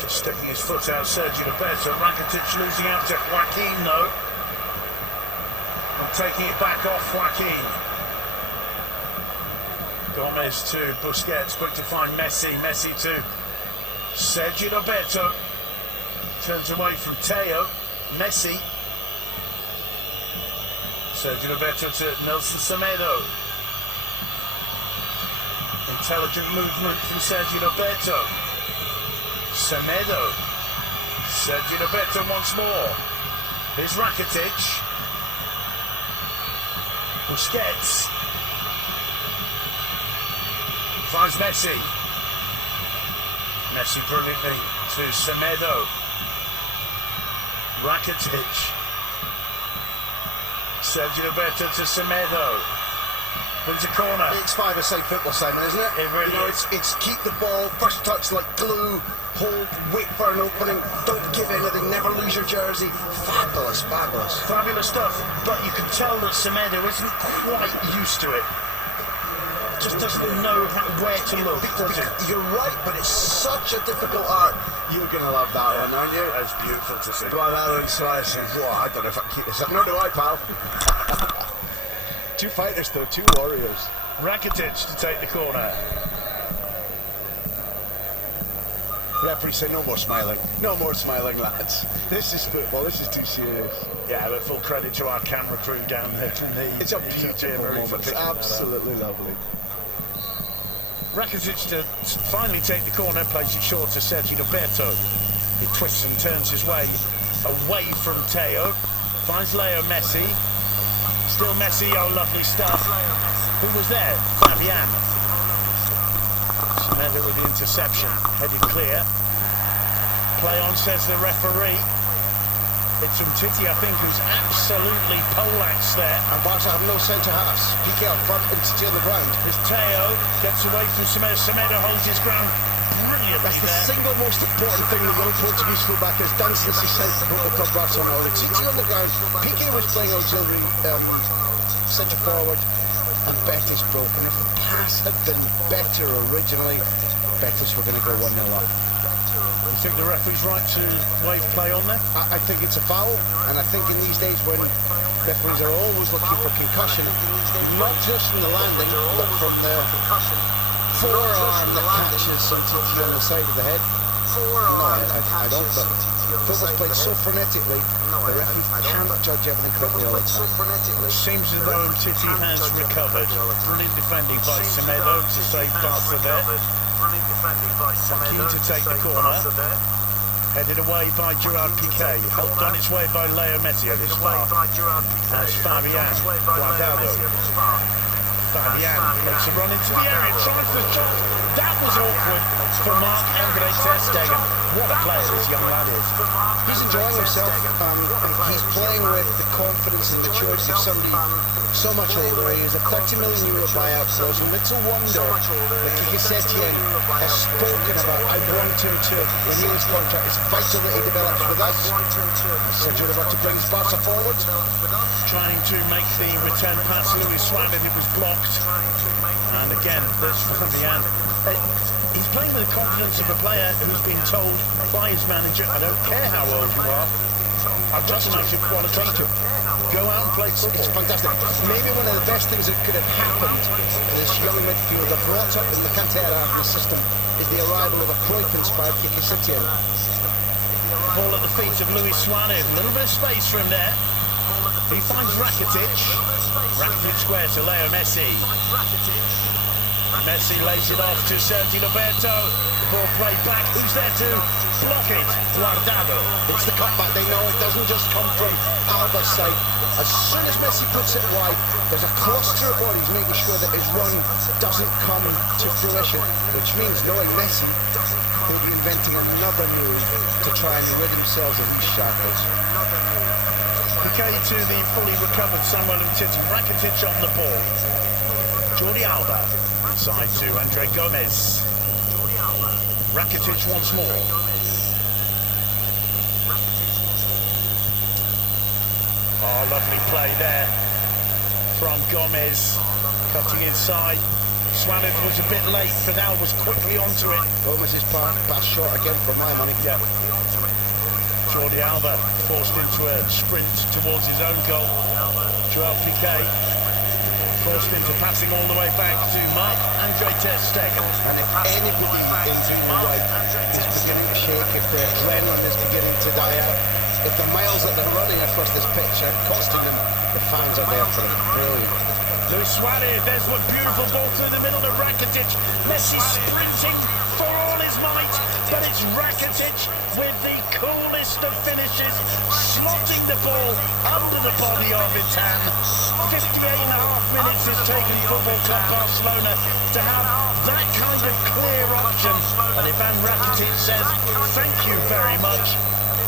Just sticking his foot out, Sergio Roberto. Rakitic losing out to Joaquin, though. And taking it back off Joaquin. Gomez to Busquets, quick to find Messi. Messi to Sergio Roberto. Turns away from Teo. Messi. Sergio Roberto to Nelson Semedo. Intelligent movement from Sergio Roberto. Semedo. Sergio Roberto once more. Here's Rakitic. Busquets. Finds Messi. Messi brilliantly to Semedo. Rakitic. Sergio Roberto to Semedo. Wins a corner. It's five-a-side football, Simon, isn't it? It really is. It's keep the ball, first touch like glue, hold, wait for an opening, don't give anything, never lose your jersey. Fabulous, fabulous. Fabulous stuff, but you can tell that Semedo isn't quite used to it. Just doesn't know where to look. You're right, but it's such a difficult art. You're going to love that one, aren't you? That's beautiful to see. Well, that one slices. I don't know if I can keep this up. Nor do I, pal. Two fighters, though, two warriors. Rakitic to take the corner. Referee said no more smiling. No more smiling, lads. This is football. This is too serious. Yeah, but full credit to our camera crew down there. It's a beautiful moment. It's absolutely lovely. Rakitic to finally take the corner, plays it short to Sergio Roberto. He twists and turns his way away from Teo. Finds Leo Messi. Still Messi, oh lovely stuff. Who was there? Fabian. Semedo with the interception, headed clear. Play on, says the referee. It's from Titi, I think, who's absolutely poleaxed there. And Barca have no centre halves. Piqué up front and Titi on the ground. As Teo gets away from Semedo. Semedo holds his ground brilliantly. That's the there. single most important thing the young Portuguese fullback has done since he sent the Football Club Barcelona. Titi on the ground. Piqué was playing auxiliary centre forward, and Betis broke. And if the pass had been better originally, Betis were going to go 1-0 up. You think the referee's right to wave play on there? I think it's a foul, and I think in these days when referees are always looking for concussion, not just from the landing, but from the forearm that catches on the side of the head. No, I don't, but football's played so frenetically, the referee can't judge everything correctly all the time. Seems as though Titi has recovered. Brilliant defending by Semedo to save Barca there. Joaquin to take the corner. Headed away by Gerard Piqué. Helped on its way by Leo Messi at his far. As Fabian. Guardado. Fabian makes a run into the area. Tries the shot. That was awkward for Marc-Andre ter Stegen. What a player this young lad is. He's enjoying himself. He's playing with the confidence and maturity of somebody so much older. He has a €30 million buyout clause, and it's a wonder that Quique Setien has spoken about. I want him to renew his contract. It's vital that he develops with us. Sergio Roberto brings Barca forward. Trying to make the return pass. Luis Suarez, it was blocked. And again, that's Fabian. He's playing with the confidence of a player who's been told by his manager, I don't care how old you are, That's an actual qualitative. Go out and play football. It's fantastic. Maybe one of the best things that could have happened to this young midfielder brought up in the Cantera system is the arrival of a Cruyff-inspired Kiki Setien. Ball at the feet of Luis Suarez. A little bit of space for him there. He finds Rakitic. Rakitic squares to Leo Messi. Messi lays it off to Sergi Roberto. Ball played back. Who's there to block it? Guardado. It's the cutback. They know it doesn't just come from Alba's side. As soon as Messi puts it wide, there's a cluster of bodies making sure that his run doesn't come to fruition, which means knowing Messi will be inventing another move to try and rid themselves of these shackles. Piqué to the fully recovered Samuel Umtiti. Rakitic on the ball. Jordi Alba. Side to Andre Gomez. Rakitic once more. Oh, lovely play there from Gomez. Cutting inside. Suarez was a bit late. Fidel was quickly onto it. Gomez's pass short again for my money. Yeah. Jordi Alba forced into a sprint towards his own goal. Joel Piqué forced into passing all the way back to Marc-Andre ter Stegen. And if anybody into the right is beginning to shake, if the adrenaline is beginning to die out, if the miles that they're running across this pitch are costing them, the fans are there for them. Brilliant. Luis Suarez, there's one beautiful ball through the middle of Rakitic. Messi sprinting for all his might, but it's Rakitic with the coolest of finishes, slotting the ball under the body of Itan. 58.5 minutes has taken Football Club Barcelona to have that kind of clear option. And Ivan Rakitic says, thank you very much.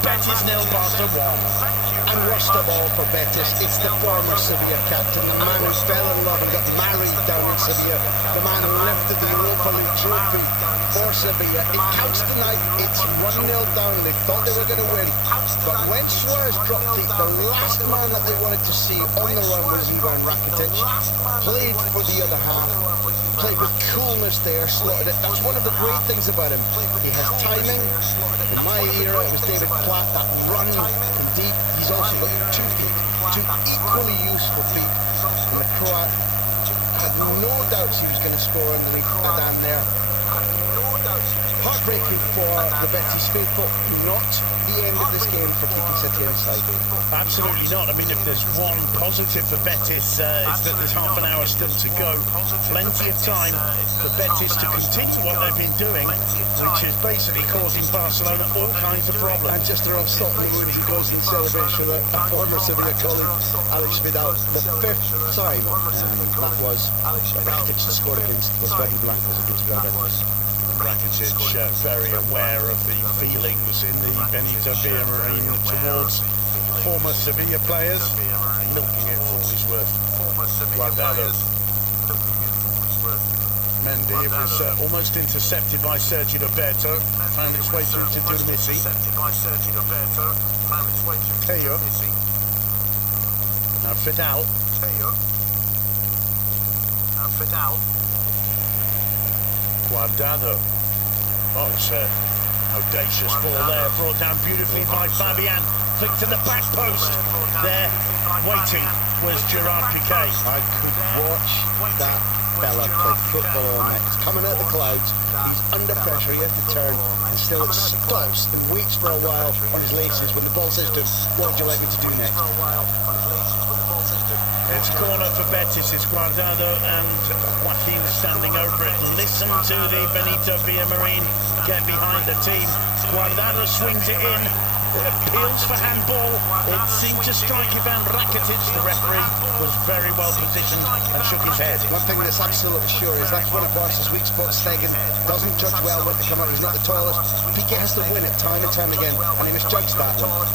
Betis 0, Barca 1. And worst of all for Betis, it's the former Sevilla captain, the man who fell in love and got married down in Sevilla, the man who lifted the Europa League trophy for Sevilla. It counts tonight, it's 1-0 down, they thought they were going to win, but when Suarez dropped the last man that they wanted to see on the run was Ivan Rakitic, played for the other half, played with coolness there, slotted it. That's one of the great things about him. He has timing. In my era, it was David Platt, that run deep. He's also got two feet, two equally useful feet. And the Croat had no doubts he was going to score underneath Adan there. Heartbreaking for the Betis faithful, not the end of this game for Kiki Setien's side. Absolutely not. I mean, if there's one positive for Betis, it's that there's half an hour still to go. Plenty of time for Betis to continue what they've been doing, which is basically causing Barcelona all kinds of problems. And just around Stockton Woods, he goes in celebration of a former Sevilla colleague, Alex Vidal. The fifth time that was Rakitic scored against Los Verdes Blancos against Granada. Rakitic very aware of the feelings in the Benito Villamarín towards former Sevilla players, milking it for all he's worth. Guardado. Mendy was almost intercepted by Sergi Roberto, found its way through to Dumisi. Teo. Now Fidal. Guardado. Oh, it's an audacious ball there, brought down beautifully by Fabian. Flick to the back post. There, waiting, was Gerard Piqué. I could watch that fella play football all night. He's coming out of the clouds, he's under pressure, he has to turn, and still it stops and waits for a while on his laces when the ball says to him, what would you like me to do next? It's corner for Betis. It's Guardado and Joaquin standing over it. Listen to the Benito Villamarín get behind the team. Guardado swings it in. It appeals for handball. It seemed to strike Ivan Rakitic. The referee was very well positioned and shook his head. One thing that's absolutely sure is that's one of Barca's weak spots. Stegen doesn't judge well when to come out. He's not the tallest. Piqué has to win it time and time again, and he misjudged that one.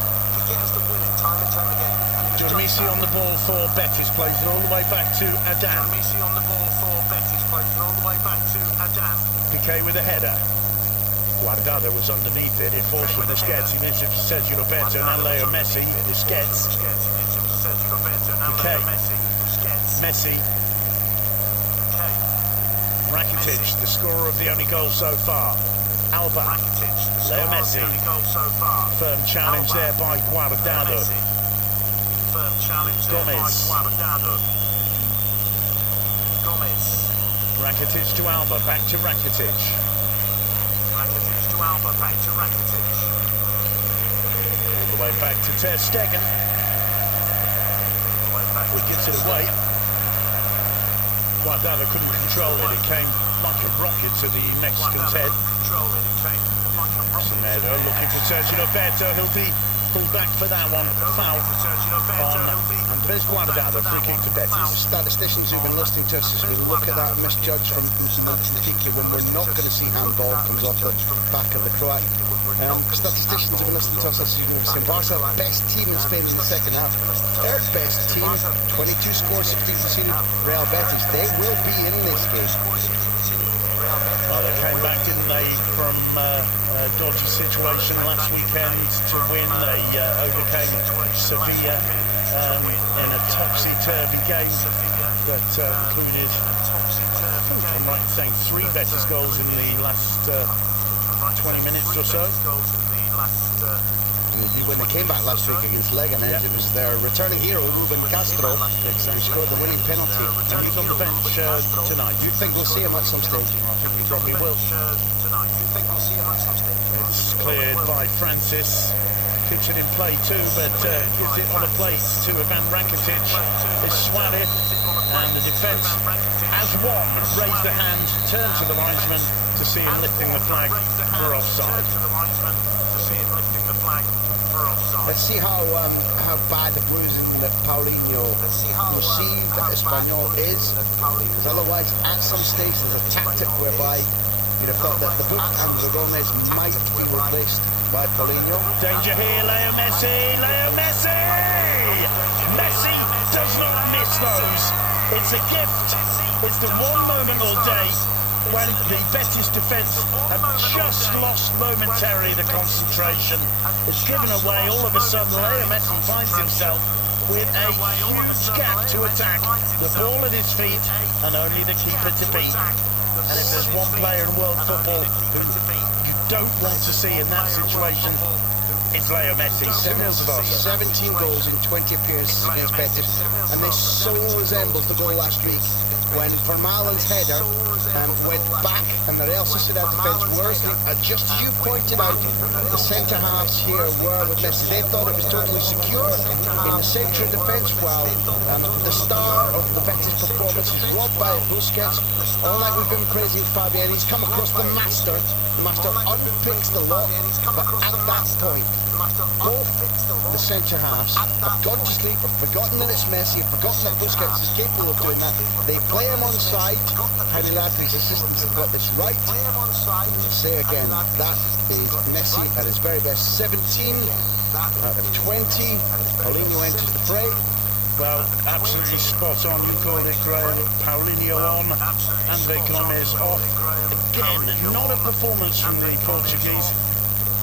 Dumisi on the ball for Betis, plays it all the way back to Adan. Piqué with a header. Guardado was underneath it. It falls from Busquets. He gives it to Sergi Roberto and Leo Messi. Busquets. Piqué. Messi. Rakitic, the scorer of the only goal so far. Alba. Leo Messi. Firm challenge there by Guardado. Gomez. Rakitic to Alba, back to Rakitic. All the way back to Ter Stegen. He gives it away. Guardado couldn't control it. It came like a rocket to the Mexican's head. Semedo looking for Sergio Roberto. He'll be pulled back for that one. Foul on Andres Guardado. Free kick to Betis. Statisticians who've been listening to us as we look at that and misjudge from Tiki when we're not going to see handball comes off the back of the Croat. Statisticians have been listening to us as we say Barca best team in Spain in the second half. Third best team, 22 scores, 16 conceded. Real Betis, they will be in this game. Well, they came back, didn't they, from a dodgy situation last weekend to win. They overcame Sevilla in a topsy-turvy game that included, I'm right in saying, 3 Betis goals in the last 20 minutes or so. When they came back last week against Leganés, it was their returning hero, Ruben Castro, who scored the winning penalty. And he's on the bench tonight. Do you think we'll see him at some stage? I think we probably will. It's cleared by Francis. Keeps it in play too, but gives it on a plate to Ivan Rakitic. It's Suarez, and the defence as one raised the hand, turned to the linesman to see him lifting the flag for offside. Let's see how bad the bruising that Paulinho received at Espanyol is. Because otherwise, at some stage, there's a tactic whereby you'd have thought that the boot Andres Gomez might be replaced by Paulinho. Danger here, Leo Messi! Leo Messi! Messi does not miss those. It's a gift. It's the one moment all day when the Betis defence have just lost momentarily the concentration. It's given away. All of a sudden, Leo Messi finds himself with a huge gap to attack. The ball at his feet and only the keeper to beat. And if there's one player in world football who you don't want to see in that situation, it's Leo Messi. 17 goals in 20 appearances against Betis, and this so resembles the goal last week when Vermaelen's header went back and the Real Sociedad defence were asleep. Just as you pointed out, the centre-halves here were with Messi. They thought it was totally secure in the centre of defence, while the star of the Betis performance is robbed by Busquets. All night we've been praising Fabian. He's come across the master. The master unpicks the lot, but at that point, both the centre-halves have gone to sleep, have forgotten that it's Messi, have forgotten that Busquets is capable of doing that. They play him on side. Henry Ladry's assistants have got this right. And to say again, that is Messi at his very best. 17 out of 20. Paulinho enters the fray. Well, absolutely spot on. You called it, Graham. Paulinho on, André Gomez off. Again, not a performance from the Portuguese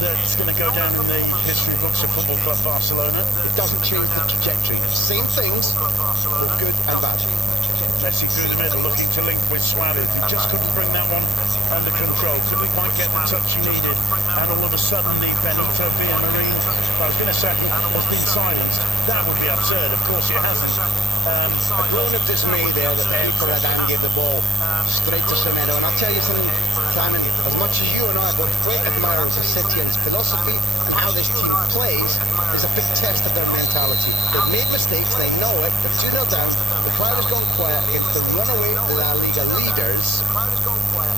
that's going to go down in the history books of Football Club Barcelona. It doesn't change the trajectory. Same things, but good and bad. Messi through the middle, looking to link with Suarez. He just couldn't bring that one under control. Couldn't quite get the touch he needed. And all of a sudden, the Benito Villamarin, I was going to say, has been silenced. That would be absurd. Of course, it hasn't. A groan of dismay there that Enrico Radan gave the ball straight to Semedo. And I'll tell you something, Simon, as much as you and I are both great admirers of Setien's philosophy and how this team plays, is a big test of their mentality. They've made mistakes, they know it, they're 2-0 down, the crowd has gone quiet against the runaway La Liga leaders.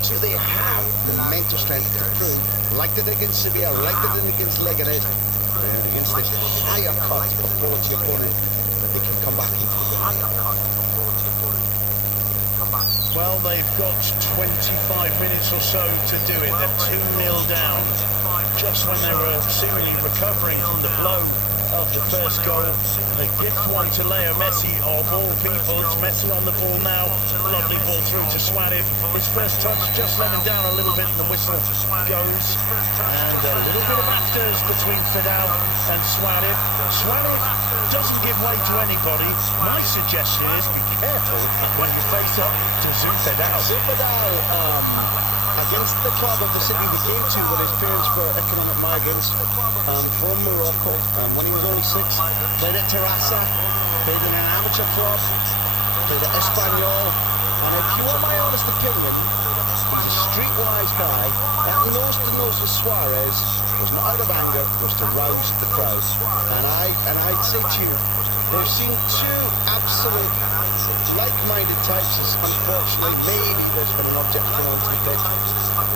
Do they have the mental strength to improve, like they did against Sevilla, like they did against Leganés, and against this higher cut of quality opponent, that they can come back into the game? Well, they've got 25 minutes or so to do it. They're 2-0 down. Just when they were seemingly recovering from the blow of the first goal, they gift one to Leo Messi of all people. It's Messi on the ball now. Lovely ball through to Suarez. His first touch just let him down a little bit, and the whistle goes. And a little bit of afters between Fidal and Suarez. Suarez doesn't give way to anybody. My suggestion is be careful when you face up to Zufidal. Zufidal against the club of the city he came to when his parents were economic migrants from Morocco. When he was only 6, played at Terrassa, played in an amateur club, played at Espanyol. And if you want my honest opinion, he's a streetwise guy. That nose to Suarez was not out of anger, was to rouse the crowd. And I'd say to you, they've seen two absolute like-minded types as unfortunately maybe there's been an object thrown onto the pitch.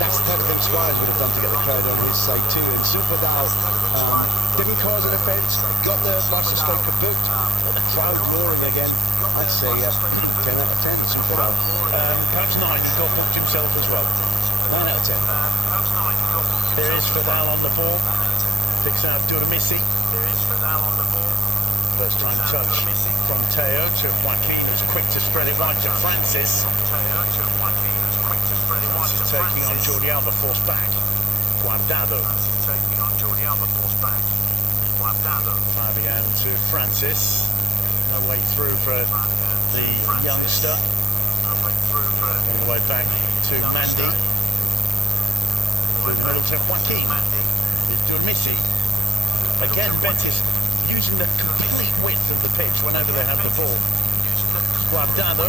That's the type of thing Suarez would have done to get the crowd on his side too. And Superdal didn't cause an offence, got the Barca striker booked, but the crowd roaring again. I'd say 10 out of 10 at Superdal. Perhaps 9, he got booked himself as well. 9 out of 10. There is Fidal on the ball. Picks out Duramisi. First time touch from Teo to Joaquin, who's quick to spread it wide to Francis. Taking on Jordi Alba, forced back. Guardado. Fabian to Francis. No way through for the youngster. All the way back to Mandy. Through the middle to Joaquin. He's Duramisi. Again, Betis using the complete width of the pitch whenever they have the ball. Guardado.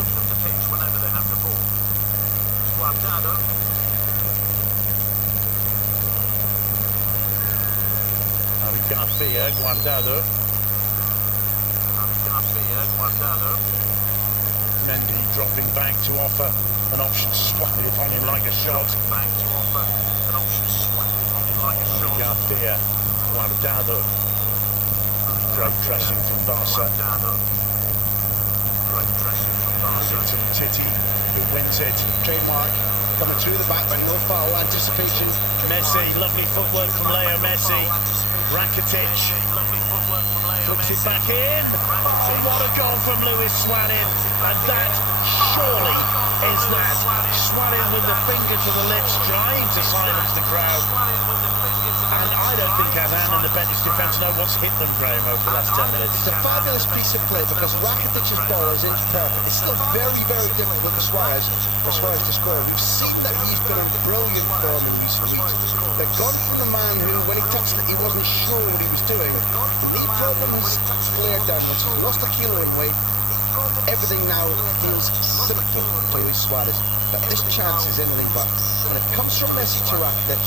Garcia, Guardado. Mendy dropping back to offer an option slightly upon him like a shot. Garcia, Guardado. Great pressing from Barca. To Titi, who wins it. Trademark coming through the back, but no foul, anticipation. Messi, lovely footwork from Leo Messi. Rakitic flips it back in. Oh, what a goal from Luis Suarez. And that surely is that. Suarez with the finger to the lips, trying to silence the crowd. And I don't think Kazan and the Betis defence know what's hit them, Graham, over the last 10 minutes. It's a fabulous piece of play because Rakitic's ball is inch perfect. It's still very, very difficult for Suarez to score. We've seen that he's been in brilliant form in recent weeks. But got from the man who, when he touched it, he wasn't sure what he was doing. The knee problem has flared down. Once he's lost a kilo in weight, everything now feels simple for Luis Suarez. But this chance is anything but. When it comes from Messi to Rakitic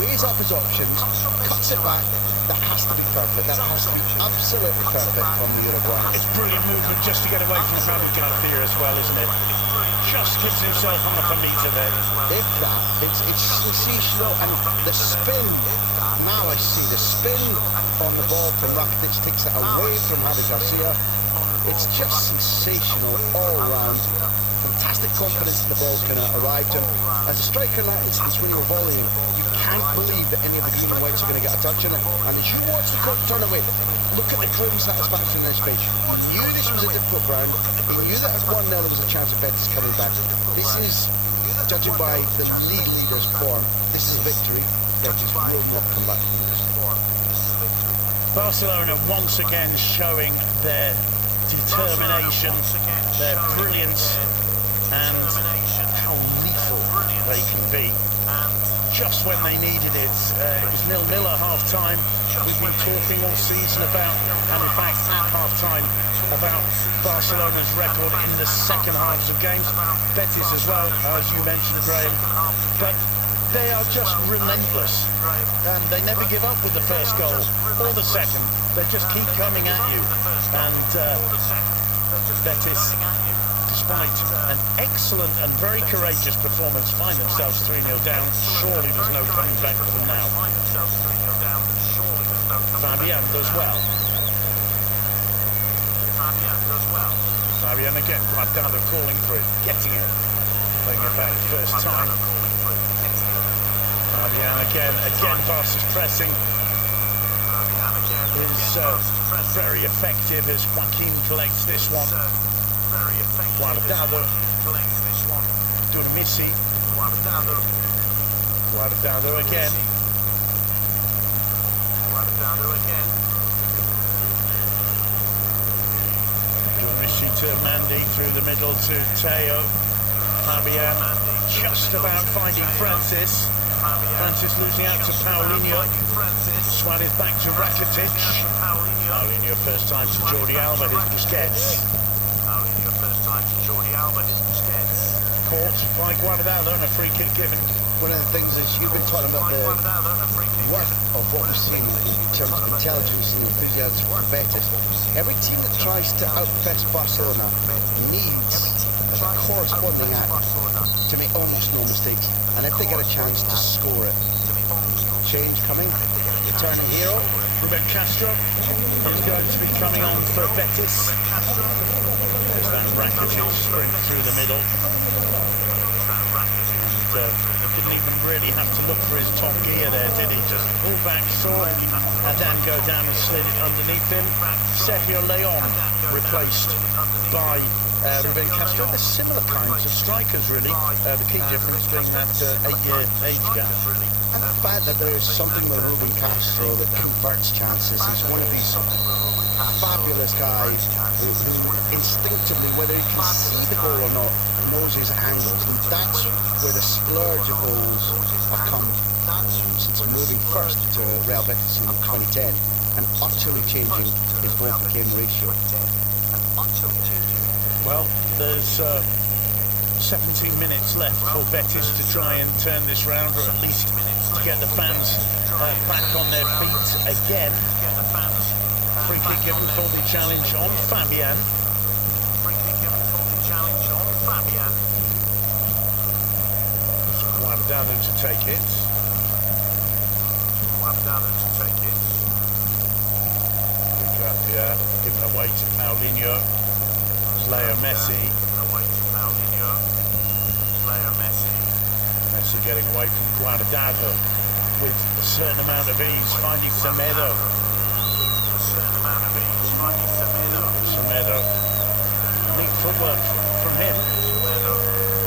weighs up his options, cuts it back. That has to be perfect. That has to be absolutely perfect from the Uruguayan. It's brilliant movement just to get away from Fabio Garcia as well, isn't it? Just gives himself half a metre there. If that, it's sensational, and the spin, now I see the spin on the ball from Rakitic takes it away from Javi Garcia. It's just sensational all round. Fantastic confidence the ball can arrive to. As a striker now, it's when you're volleying, you can't believe that any of the green and whites are going to get a touch on it. And as you watch the turn away, look at the grim satisfaction in his face. He knew this was a difficult round. He knew that at 1-0 there was a chance of Betis coming back. This is, judging by the league leader's form, this is a victory. Betis will not come back from this. Barcelona once again showing their determination, their brilliance, and how lethal they can be. Just when they needed it. It was 0-0 at half-time. We've been talking all season about, and in fact at half-time, about Barcelona's record in the second halves of games. Betis as well, as you mentioned, Graham. But they are just relentless. And they never give up with the first goal or the second. They just keep coming at you. And Betis, despite an excellent and very courageous performance, find themselves 3-0 down. Surely there's no coming back for them now. Fabian does well. Fabian again, Guardado calling for it, getting it. Playing it back first time. Fabian again Barca's pressing. It's very effective as Joaquin collects this one. Guardado. Duramisi. Guardado again. Duramisi to Mandy, through the middle to Teo. Fabian just about finding Francis. Francis losing out to Paulinho. Suarez back to Rakitic. Paulinho first time to Jordi Alba, his Busquets. Caught by Guardado and a free kick given. One of the things is you've been talking about the work of what we're seeing in terms of intelligence and enthusiasm for Betis. Every team that tries to outfest Barcelona needs as a corresponding act to make almost no mistakes, and if they get a chance to score it. Change coming, returning hero. Ruben Castro is going to be coming on for Betis. There's that Rakitic sprint through the middle. Didn't even really have to look for his top gear there, did he? Just pull back, saw it, and then go down and slid it underneath him. Sergio Leon replaced by Ruben Castro. They're similar kinds of strikers, really. The key difference being that 8-year age gap. And the fact that there is something with Ruben Castro that converts chances. He's one of these fabulous guys who instinctively, whether he can see the goal or not, knows his angles. And that's where the splurge of goals have come since moving first to Real Betis in 2010 and utterly changing his goal-to-game ratio. Well, there's 17 minutes left for Betis to try and turn this round, or at least to get the fans back on their feet again. Free kick given for the challenge on Fabian. Guardado to take it. Gracia given away to Paulinho. Leo Messi. Messi getting away from Guardado with a certain amount of ease, finding Semedo. Semedo, neat footwork from him.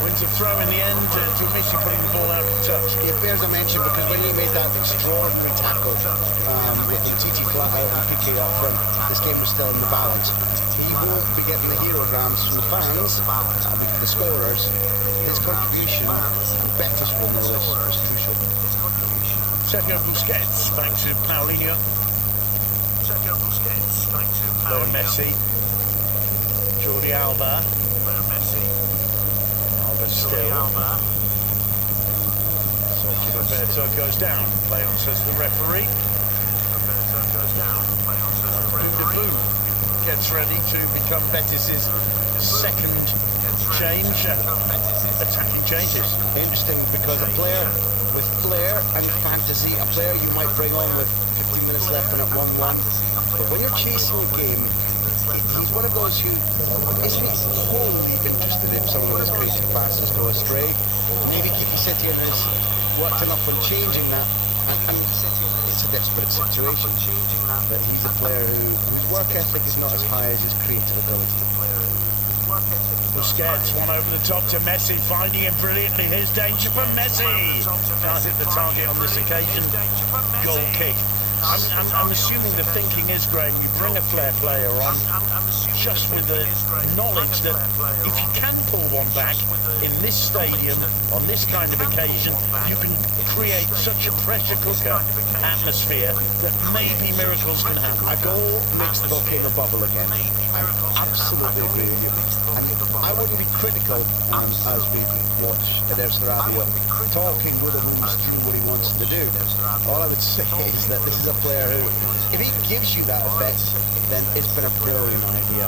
Wins a throw in the end. Messi putting the ball out of touch. It bears a mention because when he made that extraordinary tackle with the TT flat out and Piqué up front, this game was still in the balance. He won't be getting the herograms from the fans, the scorers. His contribution, and Betis will know this, is crucial. Sergio Busquets back to Paulinho. Leo Messi. Jordi Alba. Alba still. Sergio Roberto goes down. Play on, says the referee. Boo gets ready to become Betis's second change. Attacking changes. Interesting because a player with flair and fantasy, a player you might bring on with 15 minutes left and at 1-1. But when you're chasing a game, he's one of those who isn't wholly interested if some of his creative passes go astray. Maybe Kiki Setien has worked enough for changing that, and it's a desperate situation. But he's a player whose work ethic is not as high as his creative ability. Busquets, one over the top to Messi, finding him brilliantly. Here's danger for Messi. Can't hit the target on this occasion. Goal kick. I'm assuming the thinking is, Graham, you bring a flair player on just with the knowledge that if you can pull one back in this stadium on this kind of occasion, you can create such a pressure cooker atmosphere that maybe miracles can happen. A goal makes the volcano bubble again. I absolutely agree with you. And I wouldn't be critical as we watch Eder Sarabia talking with the rules through what he wants to do. All I would say is that this is a player who, if he gives you that effect, then it's been a brilliant idea.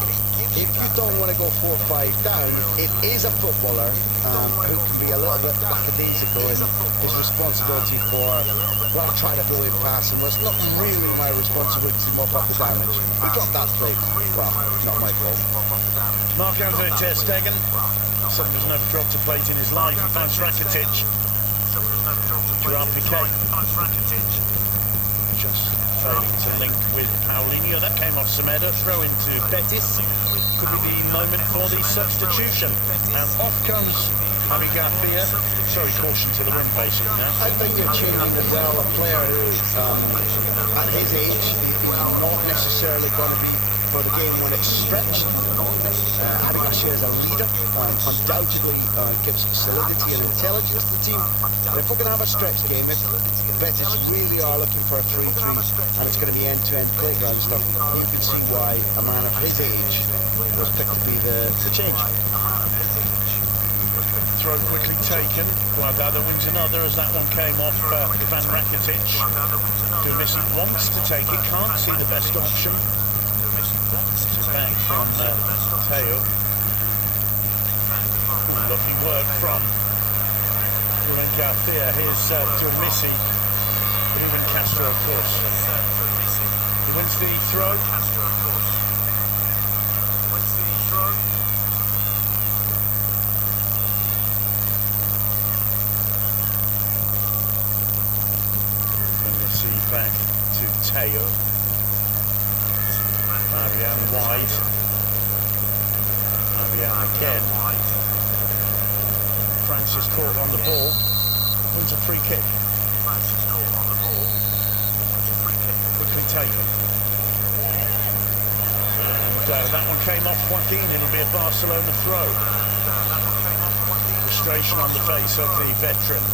If you don't want to go 4-5 down, it is a footballer who can be a little bit lackadaisical in his responsibility for, well, trying to bully pass, and was not really my responsibility to mop up the damage. We dropped that play. Well, not my fault. Marc-Andre ter Stegen suffers another drop to plate in his line. Finds Rakitic. Gerard Piqué just failing to link with Paulinho. That came off Semedo. Throw into Betis. Could be the moment for the substitution. And off comes Javi Garcia. Sorry, caution to the rim basically now. I think you're changing as well a player who, at his age, is not necessarily going to be for the game when it's stretched. Having O'Shea as a leader undoubtedly gives solidity and intelligence to the team. And if we're going to have a stretched game, if Betis really are looking for a 3-3 and it's going to be end-to-end playground stuff, you can see why a man of his age was picked to be the change. Throw quickly taken. Guardado wins another as that one came off Van Rakitic. Dumisi wants to take it, can't see the best option. Back from Teo. Lovely work from Ruben Garcia. Here's Dumisi. Ruben Castro, of course. He wins the throw. Back to Teo. Marian wide. Marian again. Francis caught on the ball. Wins a free kick. Quickly taken. And that one came off Joaquin. It'll be a Barcelona throw. Frustration on the face of the veteran.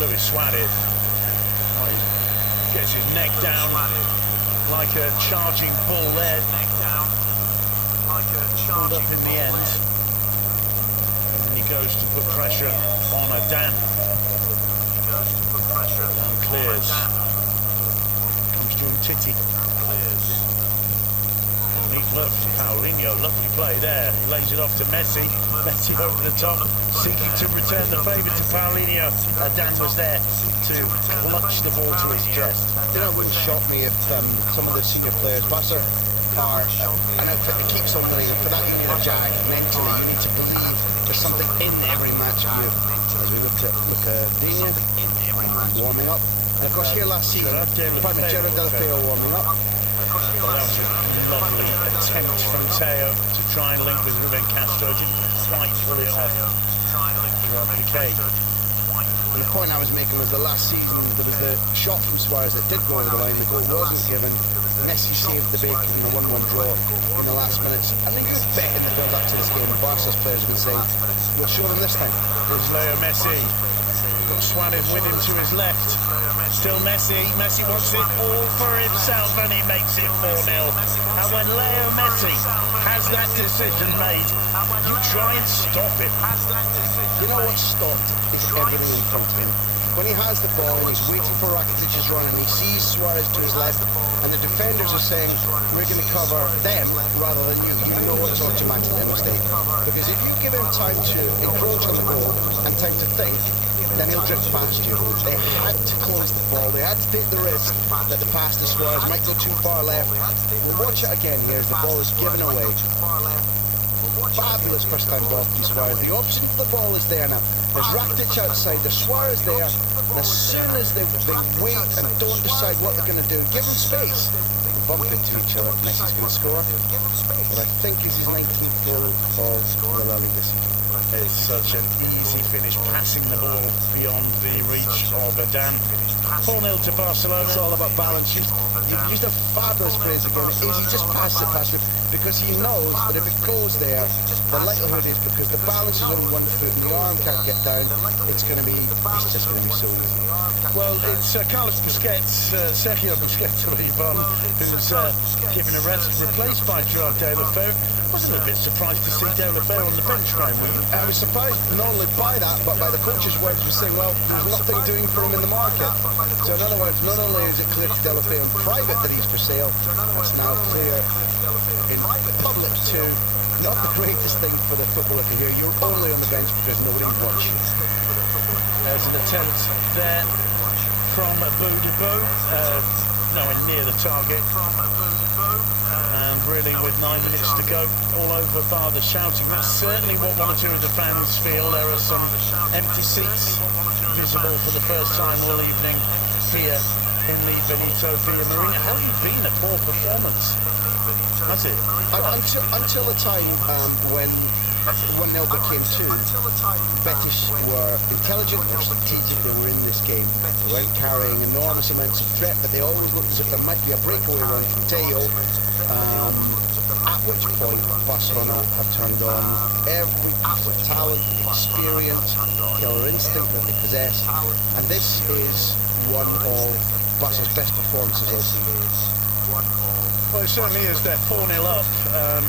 Luis Suarez gets his neck down like a charging bull there. Pulled up in the end. And he goes to put pressure on Adan. And clears. Comes to Umtiti. Look, Paulinho, lovely play there. He lays it off to Messi. Messi over the top, seeking to return the favour to Paulinho. Dan was there to clutch the ball to his chest. You know, it wouldn't shock me if some of the senior players, Barca, are an outfit that keeps on believing. For that, you need a jag. Mentally, you need to believe there's something in every match for you. As we look at Dina warming up. And of course, here last season, Gerard Deulofeu warming up. Well, that was a lovely attempt from Teo to try and link with Ruben Castro. Didn't quite pull it off. The point I was making was the last season there was the shot from Suarez that did go over the line. The goal wasn't given. Messi saved the bacon in the 1-1 draw in the last minutes. I think it's better to build up to this game. Barca's players have been saying, we'll show them this time. There's Leo Messi. Got Suarez with him to his left. Still Messi. Messi wants it all for himself and he makes it 4-0. And when Leo Messi has that decision made, you try and stop it. You know what's stopped is everything in front of him. When he has the ball and he's waiting for Rakitic's run and he sees Suarez to his left and the defenders are saying, we're going to cover them rather than you know it's automatically a mistake. Because if you give him time to encroach on the ball and time to think, then he'll drift past you. They had to close the ball. They had to take the risk that the pass to Suarez might go too far left. We'll watch it again here as the ball is given away. Fabulous first time ball from Suarez. The option of the ball is there now. There's Rakitic outside, there's Suarez there. And as soon as they wait and don't decide what they're going to do, give them space. Bump into each other. Messi's going to score. But I think this is 19th goal of the La Liga season. It's such an easy finish, passing the ball beyond the reach of Adan. 4-0 to Barcelona. It's all about balance. He used a fabulous phrase again. He just passes it past it because he knows that if it goes there, the likelihood is because the balance is on one foot and the arm can't get down, it's just going to be so easy. Well, it's Carlos Busquets, Sergio Busquets, who's given a rest, replaced by Gerard Deulofeu. I was a little bit surprised to see Deulofeu on the bench, Graham. I was surprised not only by that, but by the coach's words for saying, well, there's nothing doing for him in the market. So in other words, not only is it clear to Deulofeu in private that he's for sale, it's now clear in public too. Not the greatest thing for the footballer to hear. You're only on the bench because nobody will watch you. There's an attempt there from Boudibou, nowhere near the target. And really, with 9 minutes to go, all over bar the shouting. That's certainly what one or two of the fans feel. There are some empty seats visible for the first time all evening here in the Benito Villamarín. How have you been a poor performance? That's it. Until the time when 1-0 became 2, Betis were intelligent or strategic. They were in this game. They weren't carrying enormous amounts of threat, but they always looked as if there might be a breakaway run from Teo. At which point Barcelona have turned on every talent, experience, killer instinct that they possess, and this is one of Barca's best performances all season. Well, it certainly is. They're 4-0 up.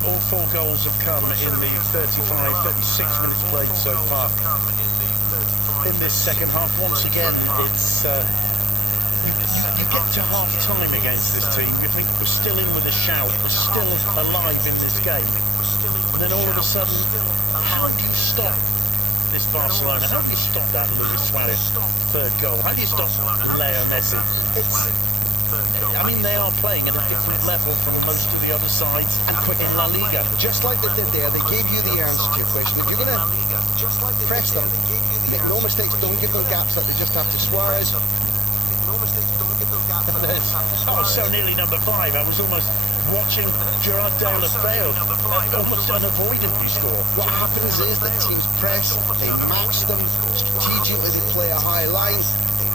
All 4 goals have come in the 36 minutes played so far. In this second half, once again, it's you get to half time against this team. You think we're still in with a shout, we're still alive in this game, and then all of a sudden, how do you stop this Barcelona? How do you stop that Luis Suarez third goal? How do you stop Leo Messi? I mean, they are playing at a different level from most of the other sides and quick in La Liga. Just like they did there, they gave you the answer to your question. If you're going to press them, make no mistakes, don't give them gaps like they just have to Suarez. Oh, so nearly number 5. I was almost watching Gerard Deulofeu almost unavoidably score. What happens is that teams press, they match them, strategically they play a high line.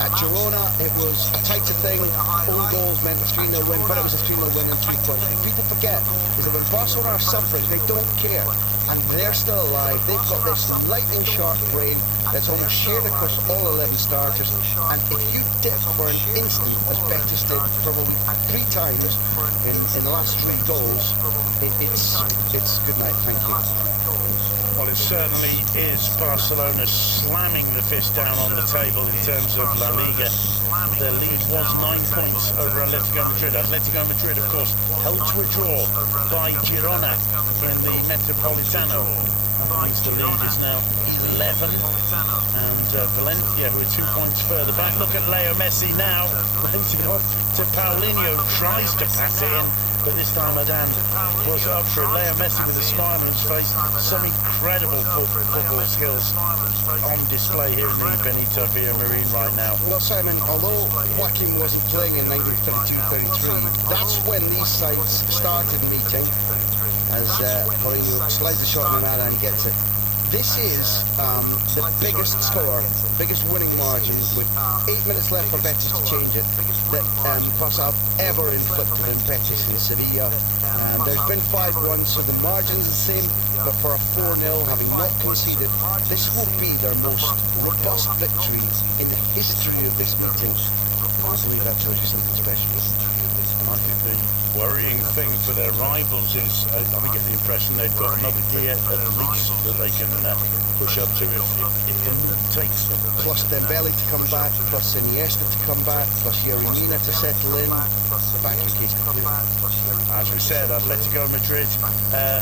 At Girona, it was a tighter thing. Own goals meant a 3-0 win, but it was a 3-0 win in 3 points. What people forget is that when Barcelona are suffering, they don't care. And they're still alive. They've got this lightning sharp brain that's almost shared across all 11 starters. And if you dip for an instant, as Betis did probably 3 times in the last 3 goals, it's good night. Thank you. Well, it certainly is Barcelona slamming the fist down on the table in terms of La Liga. The lead was 9 points over Atletico Madrid. Atletico Madrid, of course, held to a draw by Girona in the Metropolitano. That means the lead is now 11. And Valencia, who are 2 points further back. Look at Leo Messi now. Lazy on to Paulinho, tries to pass in. But this time Adan was up for it. Leo Messi with a smile on his face. Some incredible football skills on display here in the Benito Villamarín right now. Well, Simon, although Joaquin wasn't playing in 1932-33, that's when these sides started meeting, as Paulinho slides the shot and Adan gets it. This is the biggest score, biggest winning margin with 8 minutes left for Betis to change it that Barca have ever inflicted in Betis in Sevilla. There's been 5-1, so the margin is the same, but for a 4-0, having not conceded, this will be their most robust victory in the history of this meeting. I believe that tells you something special. I think the worrying thing for their rivals is, I get the impression they've got another year at least that they can push up to if it takes them. Plus Dembele to come back, plus Iniesta to come back, plus Yerry Mina to settle in. Back in case to do. As we said, Atletico Madrid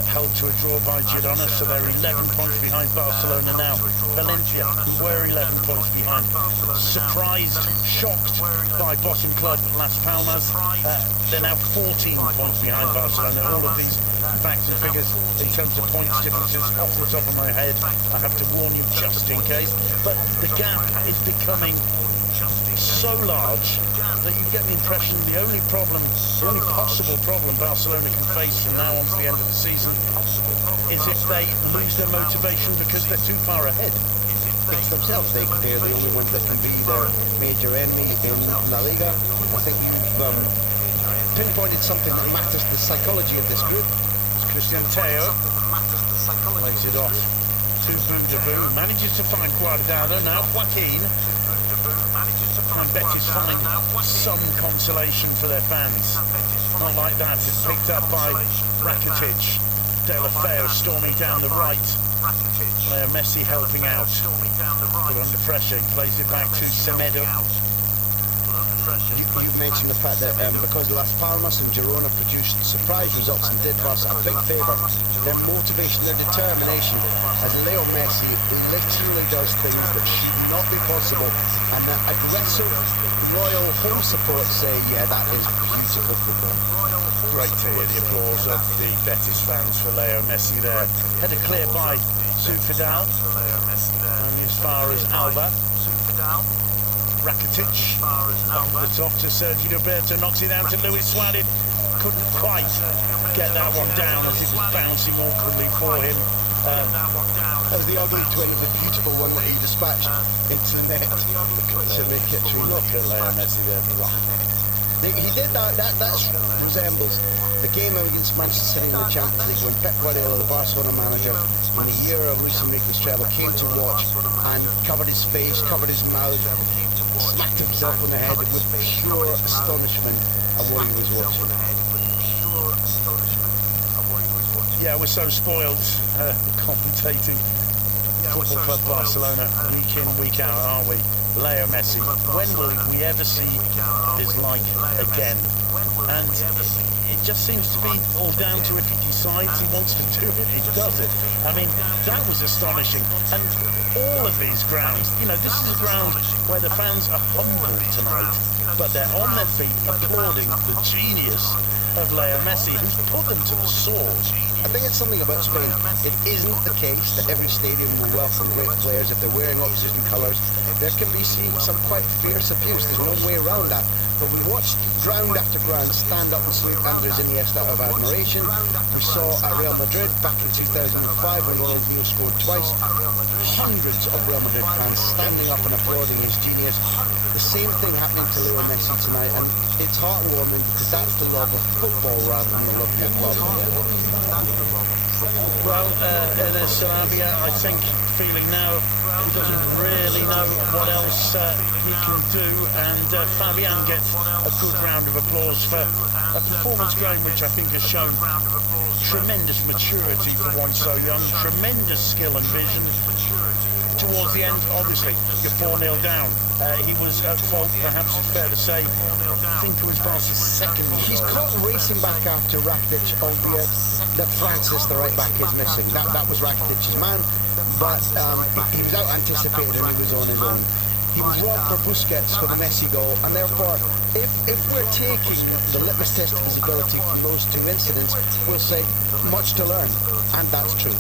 held to a draw by Girona, so they're 11 points behind Barcelona now. Valencia were 11 points behind. Surprised, shocked by bottom club Las Palmas. They're now 14 points behind Barcelona. All of these facts and figures in terms of points differences off the top of my head, I have to warn you just in case. But the gap is becoming so large that you get the impression the only possible problem Barcelona can face from now on to the end of the season is if they lose their motivation because they're too far ahead. It's themselves. They're the only ones that can be their major enemy in La Liga. I think we've pinpointed something that matters to the psychology of this group. Christian Teo lays it off to Boudabou, manages to find Guardado, now Joaquin, and Betis find some consolation for their fans. Not like that, it's picked up by Rakitic, Deulofeu storming down the right, Leo Messi helping out, but under pressure, plays it back to Semedo. You mentioned the fact that because Las Palmas and Girona produced surprise results and did Barca a big favour, their motivation, their determination, as Leo Messi literally does things that should not be possible, and that aggressive, loyal home support say, yeah, that is beautiful football. Great to hear the applause of the Betis fans for Leo Messi there. Header cleared by Zufidal, and as far as Alba. Rakitic up the top to Sergio Roberto, knocks it down to Luis Suarez. Couldn't quite get that one down as it was bouncing awkwardly for him. The ugly twin of the beautiful one that he dispatched into the net to make it true. Look at Leo Messi there. He did that resembles the game against Manchester City in the Champions League when Pep Guardiola, the Barcelona manager, in the year of Luis Enrique's treble, came to watch and covered his face, covered his mouth, smacked himself on the head with pure astonishment at what he was watching. Yeah, we're so spoiled commentating Football Club Barcelona week in, week out, aren't we? Leo Messi. When will we ever see his like again? And it just seems to be all down to if he decides he wants to do it, he does it. I mean, that was astonishing. And all of these grounds, you know, this is a ground where the fans are humble tonight, but they're on their feet applauding the genius of Leo Messi, who's put them to the sword. I think it's something about Spain. It isn't the case that every stadium will welcome great players if they're wearing opposition colours. There can be some quite fierce abuse. There's no way around that. But we watched ground after ground stand up and salute Andres Iniesta of admiration. We saw at Real Madrid back in 2005 when Ronaldinho scored twice. Hundreds of Real Madrid fans standing up and applauding his genius. The same thing happening to Leo Messi tonight, and it's heartwarming because that's the love of football rather than the love of football. Well, there's Sarabia, I think, feeling now he doesn't really know what else he can do, and Fabian gets a good round of applause for a performance game which I think has shown tremendous maturity for one so young, tremendous skill and vision. Towards the end, obviously, you're 4-0 down. He was at fault, perhaps it's fair to say. I think it was Barca's second. He's caught racing back after Rakitic, albeit that Francis, the right back, is missing. That was Rakitic's man, but he was out anticipated and he was on his own. He was robbed for Busquets for the Messi goal, and therefore, if we're taking the litmus test of his ability from those two incidents, we'll say much to learn, and that's true.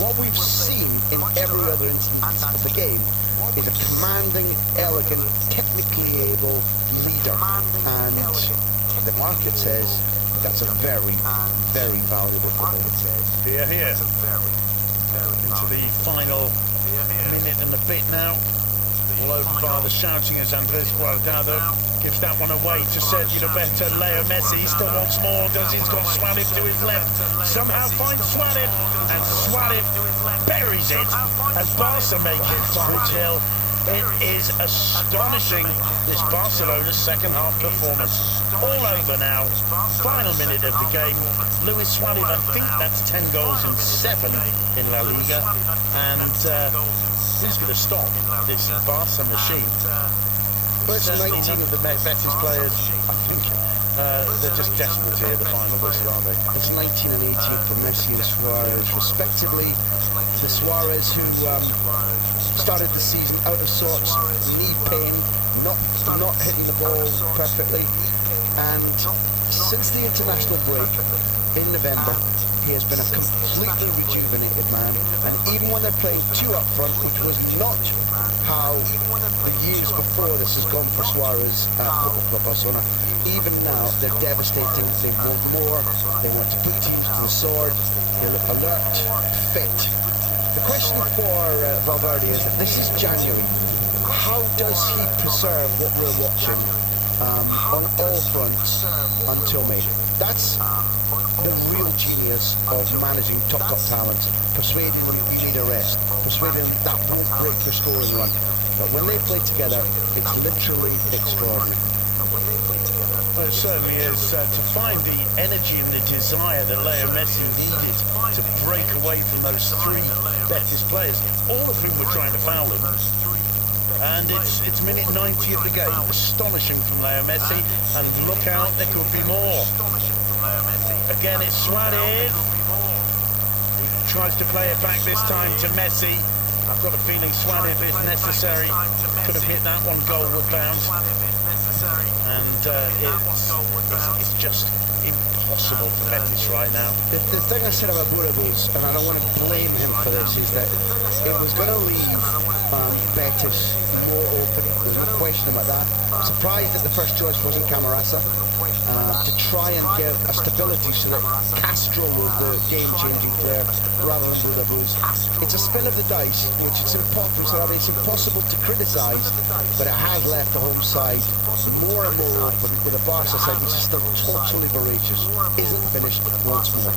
What we've seen in every other instance of the game is a commanding, elegant, technically able leader, and the market says that's a very, very valuable player. Here. Into the final minute and a bit now. All over by the shouting as Andres Guardado gives that one away to Sergio Roberto. Leo Messi still wants more, does he's got Suarez to his left. Somehow finds Suarez, and Suarez buries it as Barca make it 5-0. It is astonishing, this Barcelona's second half performance. All over now, final minute of the game. Luis Suarez, I think that's 10 goals and 7 in La Liga, and who's going to stop this Barca machine? But it's 19 of the Betis players, I think they're just desperate to hear the final whistle, aren't they? It's 19 and 18 for Messi and Suarez, respectively. The Suarez who started the season out of sorts, knee pain, not hitting the ball perfectly, and since the international break in November, he has been a completely rejuvenated man, and even when they're playing two up front, which was not how the years before this has gone for Suarez at Football Club Barcelona, even now they're devastating. They want more, they want to put teams to the sword, they look alert, fit. The question for Valverde is that this is January. How does he preserve what we're watching on all fronts until May? That's the real genius of managing top talent, persuading them you need a rest, persuading them that won't break their scoring run. But when they play together, it's literally extraordinary. Well, it certainly is. To find the energy and the desire that Leo Messi needed to break away from those three Betis players, all of whom were trying to foul him. And it's minute 90 of the game. Astonishing from Leo Messi. And look out, there could be more. Again, it's Suarez. Tries to play it back this time to Messi. I've got a feeling Suarez, if necessary, could have hit that one goalward bound. And it's just impossible for Betis right now. The thing I said about Burgos, and I don't want to blame him for this, is that it was going to leave Betis more open. There's no question about that. I'm surprised that the first choice wasn't Camarasa. to try and get a stability so that Castro was the game-changing player rather than Budabuz. It's a spin of the dice, which is important, so that it's impossible to criticise, but it has left the home side more and more open with a Barca side which is still totally voracious. Isn't finished once more.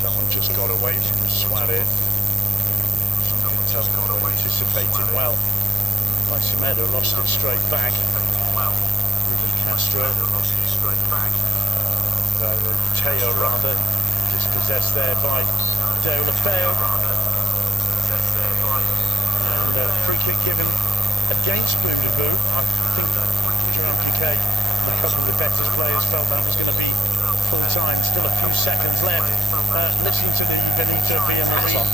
That one just got away from Suarez. Anticipated well by Semedo, lost it straight back. Ruben Castro, Teo rather, dispossessed there by Deulofeu. And free kick given against Budabuz. I think Gerard Piqué, a couple of the Betis players, felt that was going to be full time. Still a few seconds left. Listening to the Benito Villamarín.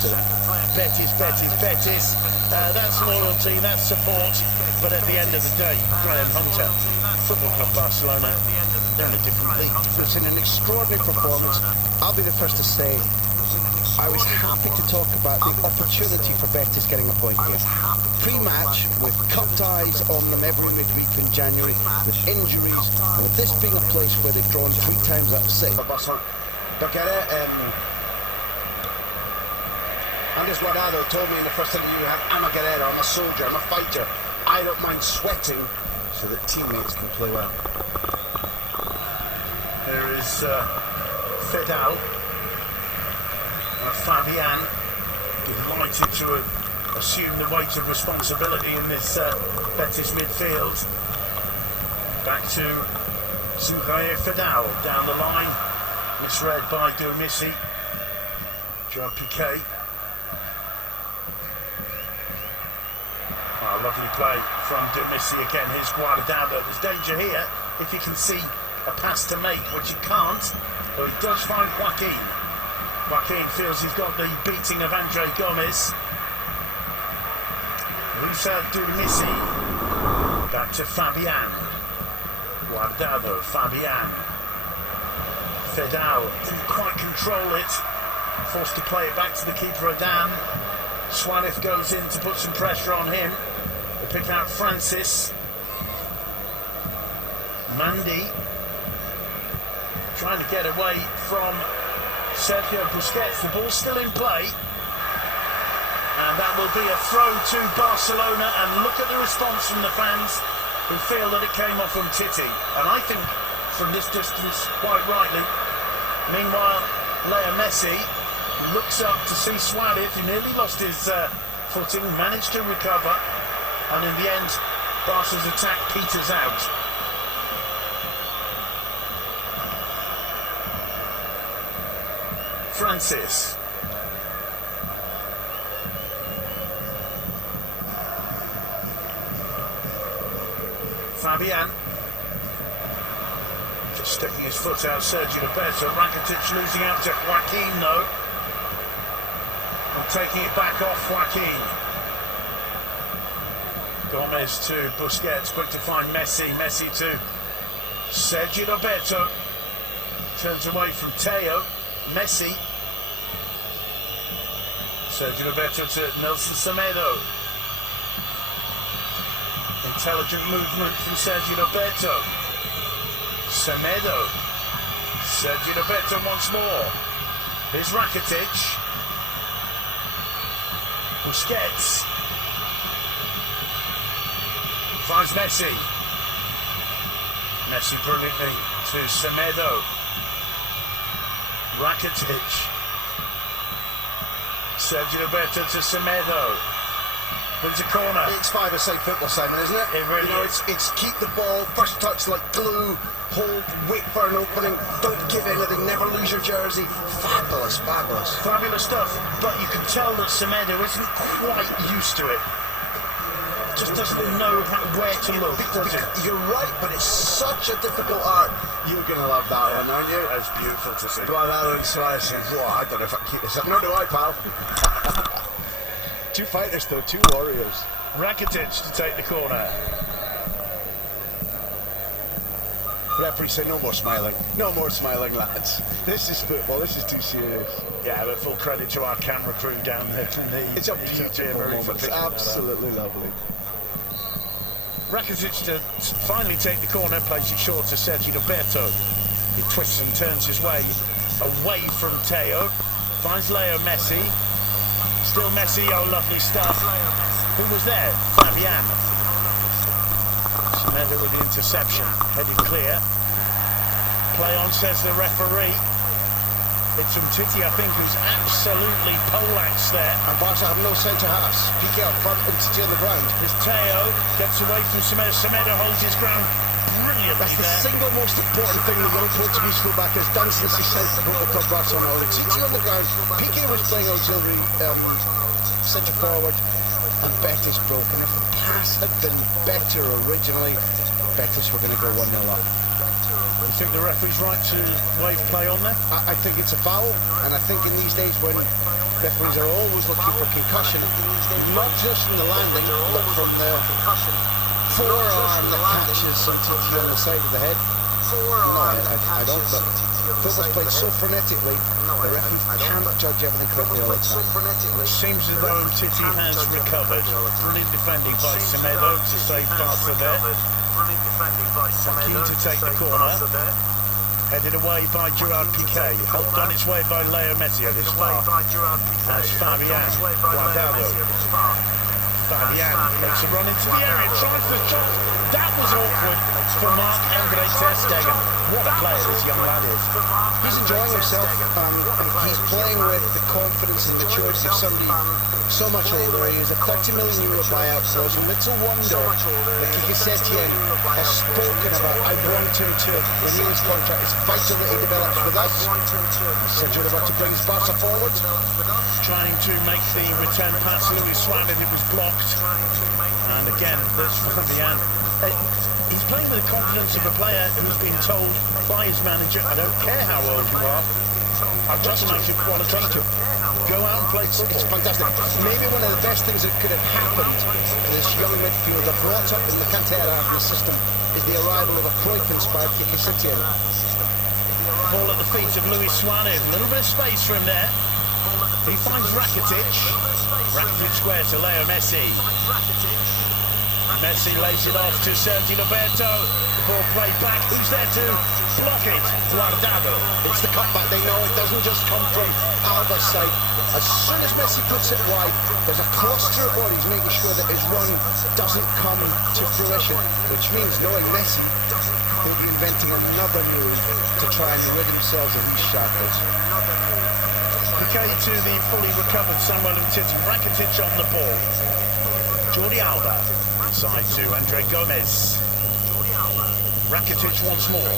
Betis. That's loyalty, that's support. But at the end of the day, Graham Hunter, Football Club Barcelona, they're in a different league. It's an extraordinary performance. I'll be the first to say I was happy to talk about the opportunity for Betis getting a point here. Pre-match, with cup ties on them every midweek in January, with injuries, and with this being a place where they've drawn 3 times out of 6. Andres Guardado told me in the first interview, I'm a guerrero, I'm a soldier, I'm a fighter. I don't mind sweating so that teammates can play well. There is Fidal. Fabian, delighted to assume the weight of responsibility in this Betis midfield. Back to Zouraï Fidal, down the line, misread by Dumissi. Gerard Piqué. Oh, lovely play from Dumissi again. Here's Guardado. There's danger here if you can see a pass to make, which he can't, but he does find Joaquin. Joaquin feels he's got the beating of Andre Gomes. Risa Dumissi. Back to Fabian. Guardado, Fabian. Fidal didn't quite control it. Forced to play it back to the keeper, Adam. Suarez goes in to put some pressure on him. They pick out Francis. Mandy. Trying to get away from Sergio Busquets. The ball's still in play, and that will be a throw to Barcelona. And look at the response from the fans, who feel that it came off Titi, and I think from this distance, quite rightly. Meanwhile, Leo Messi looks up to see Suarez, who nearly lost his footing, managed to recover, and in the end, Barca's attack peters out. Francis. Fabian. Just sticking his foot out, Sergio Roberto. Rakitic losing out to Joaquin, though. And taking it back off Joaquin. Gomez to Busquets, quick to find Messi. Messi to Sergio Roberto. Turns away from Teo. Messi. Sergio Roberto to Nelson Semedo. Intelligent movement from Sergio Roberto. Semedo. Sergio Roberto once more. Here's Rakitic. Busquets. Finds Messi. Messi brilliantly to Semedo. Rakitic. Sergio Roberto to Semedo. There's a corner. It's five-a-side football, Simon, isn't it? It really is. It's keep the ball, first touch like glue, hold, wait for an opening, don't give anything, never lose your jersey. Fabulous, fabulous. Fabulous stuff, but you can tell that Semedo isn't quite used to it. Just doesn't know where to look, does it? You're right, but it's such a difficult art. You're going to love that one, aren't you? That's beautiful to see. Guardado and Suarez says, I don't know if I can keep this up. Nor do I, pal. Two fighters, though, two warriors. Rakitic to take the corner. Referee said, no more smiling. No more smiling, lads. This is football. This is too serious. Yeah, but full credit to our camera crew down there. It's a beautiful moment. It's absolutely lovely. Rakitic to finally take the corner, plays it short to Sergi Roberto. He twists and turns his way away from Teo. Finds Leo Messi. Still Messi, oh lovely stuff. Who was there? Fabian. Semedo with the interception, headed clear. Play on, says the referee. It's Umtiti, I think, who's absolutely poleaxed there. And Barca have no centre halves. Piqué up front, Umtiti on the ground. As Teo gets away from Semedo. Semedo holds his ground brilliantly. That's the there. single most important thing the young Portuguese fullback has done since he sent the Protocol Barcelona. Umtiti on the ground. Piqué was playing auxiliary centre forward. And Betis broke. And if the pass had been better originally, Betis were going to go 1-0 up. You think the referee's right to wave play on there? I think it's a foul, and I think in these days when referees are always looking for concussion, not just from the landing, but from the forearm that catches Umtiti on the side of the head. No, I don't, but football's played so frenetically, the referee can't judge everything correctly all the time. It seems as though Umtiti has recovered. Brilliant defending by Semedo to save Barca there. Keen to take the corner. Headed away by Gerard Piqué. Helped on its way by Leo Messi at his far. As Fabian Guardado. Fabian makes a run into the area. Tries the shot. That was awkward for Marc-Andre ter Stegen. What a player this young lad is. He's enjoying himself. He's playing with the confidence and maturity of somebody so much older. He's a 30 million euro buyout clause, and it's a wonder that Quique Setien has spoken about. I want him to renew his contract. It's vital that he develops with us. Sergio Roberto brings Barca forward. Trying to make the return pass. Luis Suarez, it was blocked. And again, there's Fabian. He's playing with the confidence of a player who's been told by his manager, I don't care how old you are, I've just made you qualitative. Go out and play football. It's fantastic. Maybe one of the best things that could have happened to this young midfielder brought up in the Cantera system is the arrival of a Cruyff-inspired Quique Setien. Ball at the feet of Luis Suarez. A little bit of space for him there. He finds Rakitic. Rakitic square to Leo Messi. Messi lays it off to Sergi Roberto. The ball played back. Who's there to block it? Guardado. It's the cutback. They know it doesn't just come from Alba's side. As soon as Messi puts it wide, there's a cluster of bodies making sure that his run doesn't come to fruition, which means knowing Messi will be inventing another move to try and rid themselves of these shackles. Piqué to the fully recovered Samuel Umtiti. Rakitic on the ball. Jordi Alba. Side to Andre Gomez. Rakitic once more.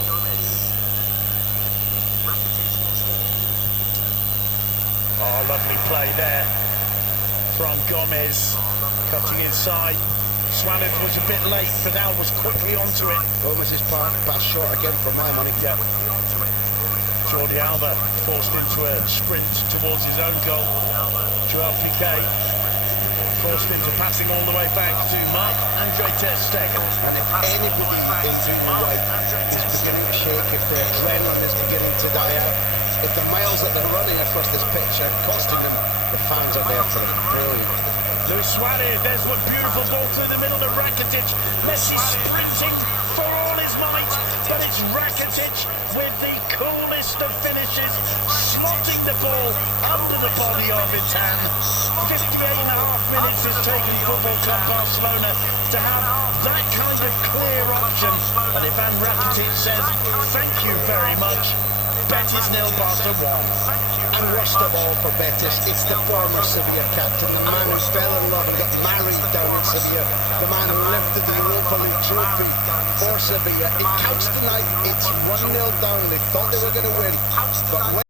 Oh, lovely play there from Gomez. Cutting inside. Suarez was a bit late. Fidel was quickly onto it. Gomez's pass short again from my money. Yeah. Jordi Alba forced into a sprint towards his own goal. Joel Piqué forced into passing all the way back to Marc-Andre ter Stegen. And if anybody is beginning to shake, if the adrenaline is beginning to die out, if the miles that they're running across this pitch are costing them, the fans are there for them. Brilliant. Luis Suarez, there's one beautiful ball through the middle of Rakitic. Messi sprinting for all his might, but it's Rakitic with the coolest of finishes, slotting the ball under the body of Itan. 58.5 minutes is taking Football Club Barcelona to have that kind of clear option. And Ivan Rakitic says, thank you very much. Betis 0, Barca 1. And worst of all for Betis, it's the former Sevilla captain, the man who fell in love and got married down in Sevilla, the man who lifted the Europa League trophy for Sevilla. It counts tonight, it's 1-0 down, they thought they were going to win, but